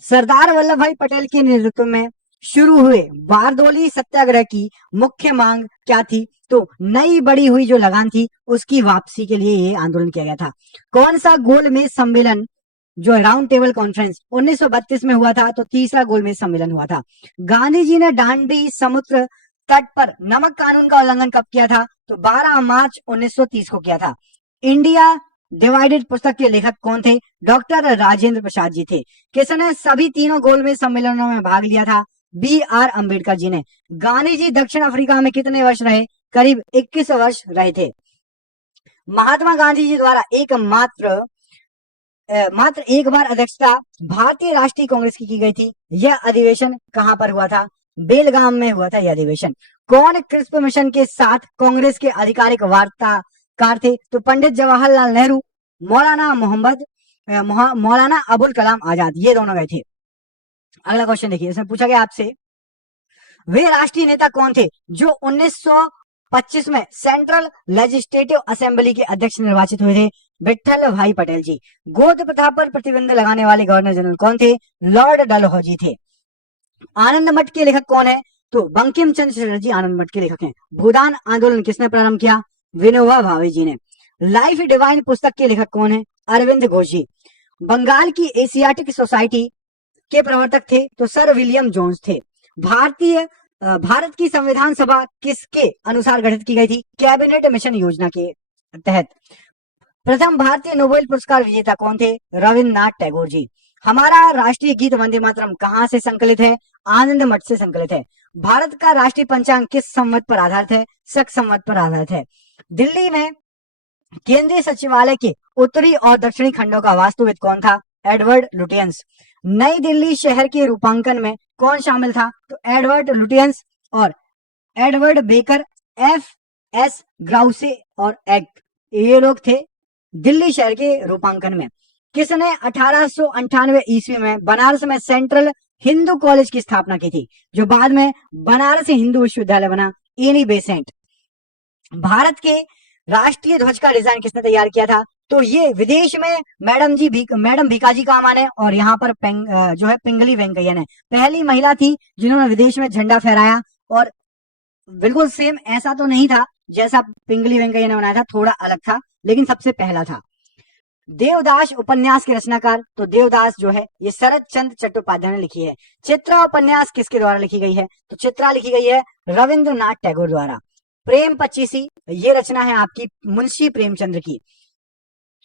सरदार वल्लभ भाई पटेल के नेतृत्व में शुरू हुए बारदोली सत्याग्रह की मुख्य मांग क्या थी? तो नई बड़ी हुई जो लगान थी उसकी वापसी के लिए ये आंदोलन किया गया था। कौन सा गोलमेज सम्मेलन जो राउंड टेबल कॉन्फ्रेंस 1932 में हुआ था? तो तीसरा गोलमेज सम्मेलन हुआ था। गांधी जी ने दांडी समुद्र तट पर नमक कानून का उल्लंघन कब किया था? तो 12 मार्च 1930 को किया था। इंडिया डिवाइडेड पुस्तक के लेखक कौन थे? डॉक्टर राजेंद्र प्रसाद जी थे। किसने सभी तीनों गोलमेज सम्मेलनों में भाग लिया था? BR अम्बेडकर जी ने। गांधी जी दक्षिण अफ्रीका में कितने वर्ष रहे? करीब 21 वर्ष रहे थे। महात्मा गांधी जी द्वारा मात्र एक बार अध्यक्षता भारतीय राष्ट्रीय कांग्रेस की गई थी। यह अधिवेशन कहां पर हुआ था? बेलगाम में हुआ था यह अधिवेशन। कौन क्रिस्प मिशन के साथ कांग्रेस के आधिकारिक वार्ताकार थे? तो पंडित जवाहरलाल नेहरू, मौलाना अबुल कलाम आजाद, ये दोनों गए थे। अगला क्वेश्चन देखिए, इसमें पूछा गया आपसे वे राष्ट्रीय नेता कौन थे जो 1925 में सेंट्रल लेजिस्लेटिव असेंबली के अध्यक्ष निर्वाचित हुए थे? विठल भाई पटेल जी। गोद प्रथा पर प्रतिबंध लगाने वाले गवर्नर जनरल कौन थे? लॉर्ड डलहौजी थे। आनंद मठ के लेखक कौन है? तो बंकिम चंद्र चटर्जी आनंद मठ के लेखक हैं। भूदान आंदोलन किसने प्रारंभ किया? विनोबा भावे जी ने। लाइफ डिवाइन पुस्तक के लेखक कौन है? अरविंद घोष जी। बंगाल की एशियाटिक सोसाइटी के प्रवर्तक थे तो सर विलियम जोन्स थे। भारत की संविधान सभा किसके अनुसार गठित की गई थी? कैबिनेट मिशन योजना के तहत। प्रथम भारतीय नोबेल पुरस्कार विजेता कौन थे? रविन्द्रनाथ टैगोर जी। हमारा राष्ट्रीय गीत वंदे मातरम कहां से संकलित है? आनंद मठ से संकलित है। भारत का राष्ट्रीय पंचांग किस संवत पर आधारित है? शक संवत पर आधारित है। दिल्ली में केंद्रीय सचिवालय के उत्तरी और दक्षिणी खंडों का वास्तुविद कौन था? Edward Lutyens. नई दिल्ली शहर के रूपांकन में कौन शामिल था? तो एडवर्ड लुटियंस और एडवर्ड बेकर, F.S. ग्राउसे और एक्ट, ये लोग थे दिल्ली शहर के रूपांकन में। किसने 1898 ईस्वी में बनारस में सेंट्रल हिंदू कॉलेज की स्थापना की थी, जो बाद में बनारस हिंदू विश्वविद्यालय बना? Annie Besant. भारत के राष्ट्रीय ध्वज का डिजाइन किसने तैयार किया था? तो ये विदेश में मैडम भीकाजी कामा ने, और यहाँ पर जो है पिंगली वेंकैया ने, पहली महिला थी जिन्होंने विदेश में झंडा फहराया। और बिल्कुल सेम ऐसा तो नहीं था जैसा पिंगली वेंकैया ने बनाया था, थोड़ा अलग था, लेकिन सबसे पहला था। देवदास उपन्यास के रचनाकार? तो देवदास जो है ये शरद चंद्र चट्टोपाध्याय ने लिखी है। चित्रा उपन्यास किसके द्वारा लिखी गई है? तो चित्रा लिखी गई है रविंद्रनाथ टैगोर द्वारा। प्रेम पच्चीसी, ये रचना है आपकी मुंशी प्रेमचंद्र की।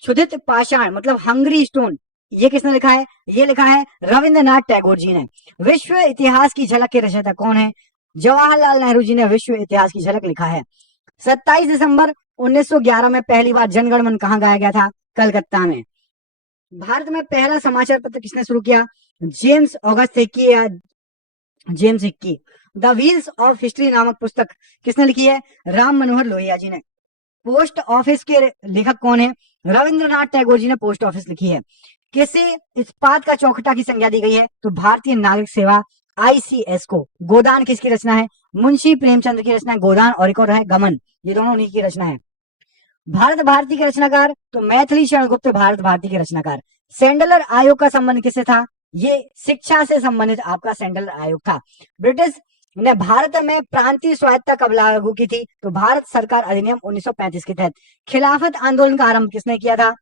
क्षुधित पाषाण मतलब हंग्री स्टोन, ये किसने लिखा है? ये लिखा है रविंद्रनाथ टैगोर जी ने। विश्व इतिहास की झलक के रचयिता कौन है? जवाहरलाल नेहरू जी ने विश्व इतिहास की झलक लिखा है। 27 दिसंबर 1911 में पहली बार जनगण मन कहाँ गाया गया था? कलकत्ता में। भारत में पहला समाचार पत्र किसने शुरू किया? जेम्स ऑगस्ट हिक्की या James Hickey. The wheels of history नामक पुस्तक किसने लिखी है? राम मनोहर लोहिया जी ने। पोस्ट ऑफिस के लेखक कौन है? रविंद्रनाथ टैगोर जी ने पोस्ट ऑफिस लिखी है। किसी इस्पात का चौखटा की संज्ञा दी गई है? तो भारतीय नागरिक सेवा ICS को। गोदान किसकी रचना है? मुंशी प्रेमचंद्र की रचना है गोदान, और एक और है गमन, ये दोनों उन्हीं की रचना है। भारत भारती के रचनाकार? तो मैथिली शरण गुप्त भारत भारती के रचनाकार। सैंडलर आयोग का संबंध किससे था? ये शिक्षा से संबंधित आपका सैंडलर आयोग था। ब्रिटिश ने भारत में प्रांतीय स्वायत्तता कब लागू की थी? तो भारत सरकार अधिनियम 1935 के तहत। खिलाफत आंदोलन का आरंभ किसने किया था?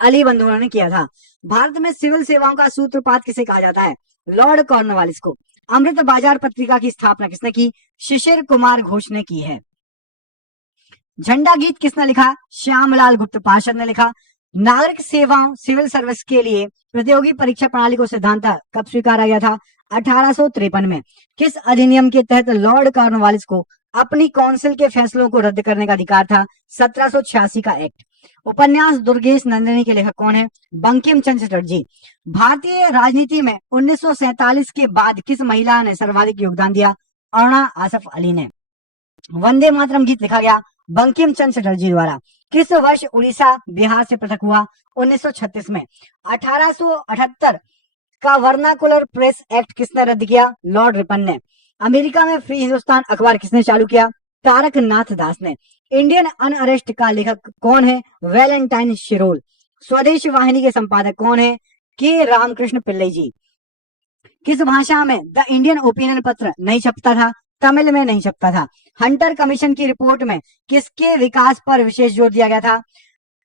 अली बंधुओं ने किया था। भारत में सिविल सेवाओं का सूत्रपात किसे कहा जाता है? लॉर्ड कॉर्नवालिस को। अमृत बाजार पत्रिका की स्थापना किसने की? शिशिर कुमार घोष ने की है। झंडा गीत किसने लिखा? श्यामलाल गुप्त पार्षद ने लिखा। नागरिक सेवाओं सिविल सर्विस के लिए प्रतियोगी परीक्षा प्रणाली को सिद्धांत कब स्वीकारा गया था? 1853 में। किस अधिनियम के तहत लॉर्ड कॉर्नवालिस को अपनी काउंसिल के फैसलों को रद्द करने का अधिकार था? 1786 का एक्ट। उपन्यास दुर्गेश नंदिनी के लेखक कौन है? बंकिम चंद्र चटर्जी। भारतीय राजनीति में 1947 के बाद किस महिला ने सर्वाधिक योगदान दिया? अरुणा आसफ अली ने। वंदे मातरम गीत लिखा गया बंकिम चंद्र चटर्जी द्वारा। किस वर्ष उड़ीसा बिहार से पृथक हुआ? 1936 में। 1878 का वर्नाकुलर प्रेस एक्ट किसने रद्द किया? लॉर्ड रिपन ने। अमेरिका में फ्री हिंदुस्तान अखबार किसने चालू किया? तारक नाथ दास ने। इंडियन अनअरेस्ट का लेखक कौन है? वैलेंटाइन शिरोल। स्वदेश वाहिनी के संपादक कौन है? के रामकृष्ण पिल्लई जी। किस भाषा में द इंडियन ओपिनियन पत्र नहीं छपता था? तमिल में नहीं छपता था। हंटर कमीशन की रिपोर्ट में किसके विकास पर विशेष जोर दिया गया था?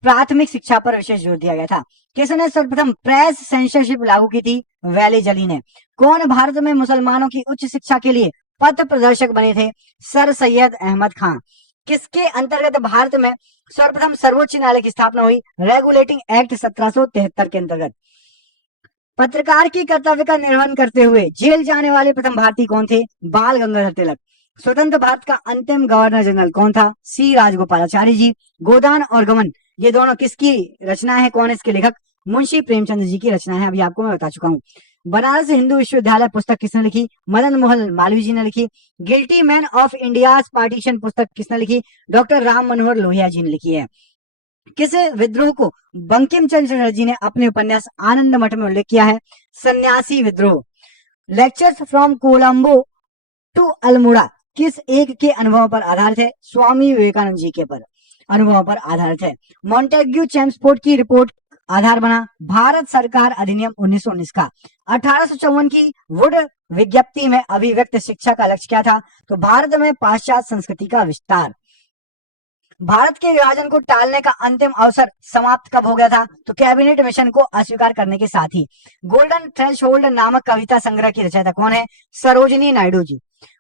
प्राथमिक शिक्षा पर विशेष जोर दिया गया था। किसने सर्वप्रथम प्रेस सेंसरशिप लागू की थी? वैली जली ने। कौन भारत में मुसलमानों की उच्च शिक्षा के लिए पथ प्रदर्शक बने थे? सर सैयद अहमद खान। किसके अंतर्गत भारत में सर्वप्रथम सर्वोच्च न्यायालय की स्थापना हुई? रेगुलेटिंग एक्ट 1773 के अंतर्गत। पत्रकार की कर्तव्य का निर्वहन करते हुए जेल जाने वाले प्रथम भारतीय कौन थे? बाल गंगाधर तिलक। स्वतंत्र भारत का अंतिम गवर्नर जनरल कौन था? सी राजगोपालाचारी जी। गोदान और गमन ये दोनों किसकी रचना है? कौन है इसके लेखक? मुंशी प्रेमचंद्र जी की रचना है, अभी आपको मैं बता चुका हूँ। बनारस हिंदू विश्वविद्यालय पुस्तक किसने लिखी? मदन मोहन मालवीय जी ने लिखी। Guilty man of India's partition पुस्तक किसने लिखी? डॉक्टर राम मनोहर लोहिया जी ने लिखी है। किस विद्रोह को बंकिम चंद्र चटर्जी ने अपने उपन्यास आनंद मठ में उल्लेख किया है? सन्यासी विद्रोह। Lectures from Colombo to Almora किस एक के अनुभव पर आधारित है? स्वामी विवेकानंद जी के पर अनुभव पर आधारित है। मॉन्टेग्यू चैम्सफोर्ड की रिपोर्ट आधार बना भारत सरकार अधिनियम 1919 का। 1854 की वुड विज्ञप्ति में अभिव्यक्त शिक्षा का लक्ष्य क्या था? तो भारत में पाश्चात्य संस्कृति का विस्तार। भारत के विभाजन को टालने का अंतिम अवसर समाप्त कब हो गया था? तो कैबिनेट मिशन को अस्वीकार करने के साथ ही। गोल्डन थ्रेशोल्ड नामक कविता संग्रह की रचयिता कौन है? सरोजिनी नायडू जी।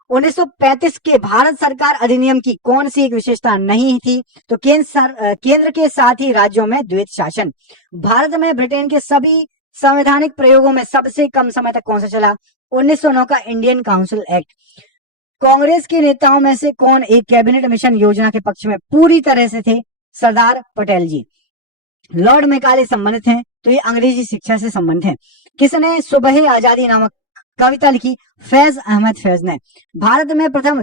1935 के भारत सरकार अधिनियम की कौन सी एक विशेषता नहीं थी? तो केंद्र के साथ ही राज्यों में द्वैत शासन। भारत में ब्रिटेन के सभी संवैधानिक प्रयोगों में सबसे कम समय तक कौन सा चला? 1909 का इंडियन काउंसिल एक्ट। कांग्रेस के नेताओं में से कौन एक कैबिनेट मिशन योजना के पक्ष में पूरी तरह से थे? सरदार पटेल जी। लॉर्ड मैकाले संबंधित हैं? तो ये अंग्रेजी शिक्षा से संबंधित है। किसने सुबह आजादी नामक कविता लिखी फैज अहमद फैज ने। भारत में प्रथम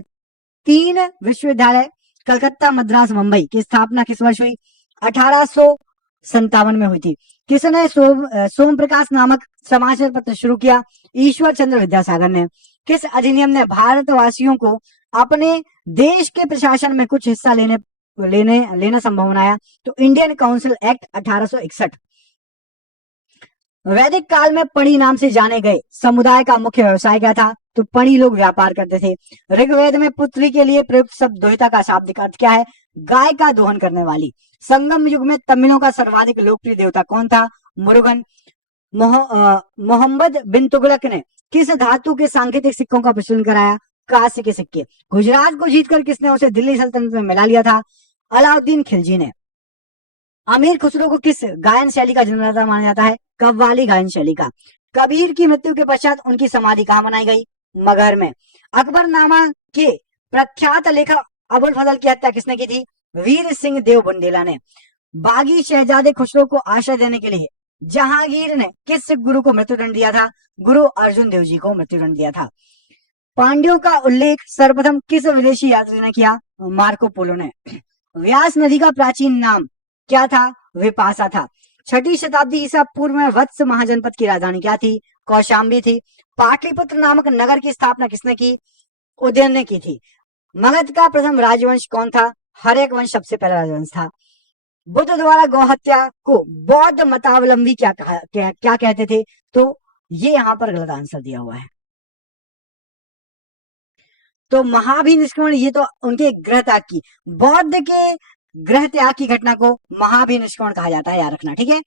3 विश्वविद्यालय कलकत्ता, मद्रास, मुंबई की स्थापना किस वर्ष हुई? 1857 में हुई थी। किसने सोम प्रकाश नामक समाचार पत्र शुरू किया? ईश्वर चंद्र विद्यासागर ने। किस अधिनियम ने भारतवासियों को अपने देश के प्रशासन में कुछ हिस्सा लेना संभव बनाया? तो इंडियन काउंसिल एक्ट 1861। वैदिक काल में पणी नाम से जाने गए समुदाय का मुख्य व्यवसाय क्या था? तो पणी लोग व्यापार करते थे। ऋग्वेद में पुत्री के लिए प्रयुक्त शब्द दोहिता का शाब्दिक अर्थ क्या है? गाय का दोहन करने वाली। संगम युग में तमिलों का सर्वाधिक लोकप्रिय देवता कौन था? मुरुगन। मोहम्मद बिन तुगलक ने किस धातु के सांकेतिक सिक्कों का प्रचलन कराया? कांस्य के सिक्के। गुजरात को जीतकर किसने उसे दिल्ली सल्तनत में मिला लिया था? अलाउद्दीन खिलजी ने। अमीर खुसरो को किस गायन शैली का जन्मदाता माना जाता है? कव्वाली गायन शैली का। कबीर की मृत्यु के पश्चात उनकी समाधि कहां बनाई गई? मगहर में। अकबरनामा के प्रख्यात लेखक अबुल फजल की हत्या किसने की थी? वीर सिंह देव बुंदेला ने। बागी शहजादे खुसरो को आश्रय देने के लिए जहांगीर ने किस गुरु को मृत्युदंड दिया था? गुरु अर्जुन देव जी को मृत्युदंड दिया था। पांड्यों का उल्लेख सर्वप्रथम किस विदेशी यात्री ने किया? मार्को पोलो ने। व्यास नदी का प्राचीन नाम क्या था? विपाशा था। 6ठी शताब्दी ईसा पूर्व में वत्स महाजनपद की राजधानी क्या थी? कौशाम्बी थी। पाटलिपुत्र नामक नगर की स्थापना किसने की? उदयन ने की थी। मगध का प्रथम राजवंश कौन था? हर्यक वंश सबसे पहला राजवंश था। बुद्ध द्वारा गौहत्या को बौद्ध मतावलंबी क्या कहते थे? तो ये यहां पर गलत आंसर दिया हुआ है। तो महाभिनिष्क्रमण ये तो उनके ग्रह त्याग की, बौद्ध के ग्रह त्याग की घटना को महाभिनिष्क्रमण कहा जाता है, याद रखना, ठीक है।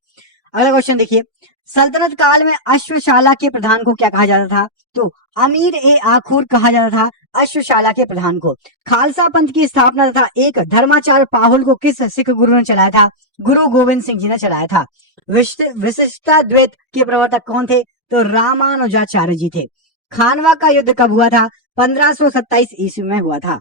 अगला क्वेश्चन देखिए, सल्तनत काल में अश्वशाला के प्रधान को क्या कहा जाता था? तो अमीर ए आखुर कहा जाता था अश्वशाला के प्रधान को। खालसा पंथ की स्थापना तथा एक धर्माचार्य पाहुल को किस सिख गुरु ने चलाया था? गुरु गोविंद सिंह जी ने चलाया था। विशिष्टा द्वैत के प्रवर्तक कौन थे? तो रामानुजाचार्य जी थे। खानवा का युद्ध कब हुआ था? 1527 ईस्वी में हुआ था।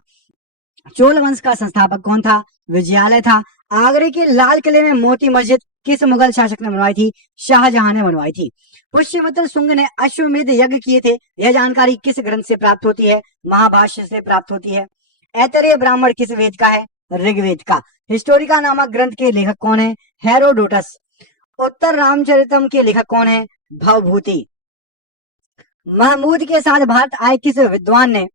चोल वंश का संस्थापक कौन था? विजयालय था। आगरे के लाल किले में मोती मस्जिद किस मुगल शासक ने बनवाई थी? शाहजहां ने बनवाई थी। पुष्यमित्र शुंग ने अश्वमेध यज्ञ किए थे, यह जानकारी किस ग्रंथ से प्राप्त होती है? महाभाष्य से प्राप्त होती है। ऐतरेय ब्राह्मण किस वेद का है? ऋग्वेद का। हिस्टोरिका नामक ग्रंथ के लेखक कौन है? हेरोडोटस। उत्तर रामचरितम के लेखक कौन है? भवभूति। महमूद के साथ भारत आए किस विद्वान ने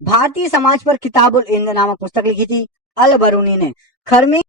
भारतीय समाज पर किताबुल हिंद नामक पुस्तक लिखी थी? अल बरूनी ने। खरमे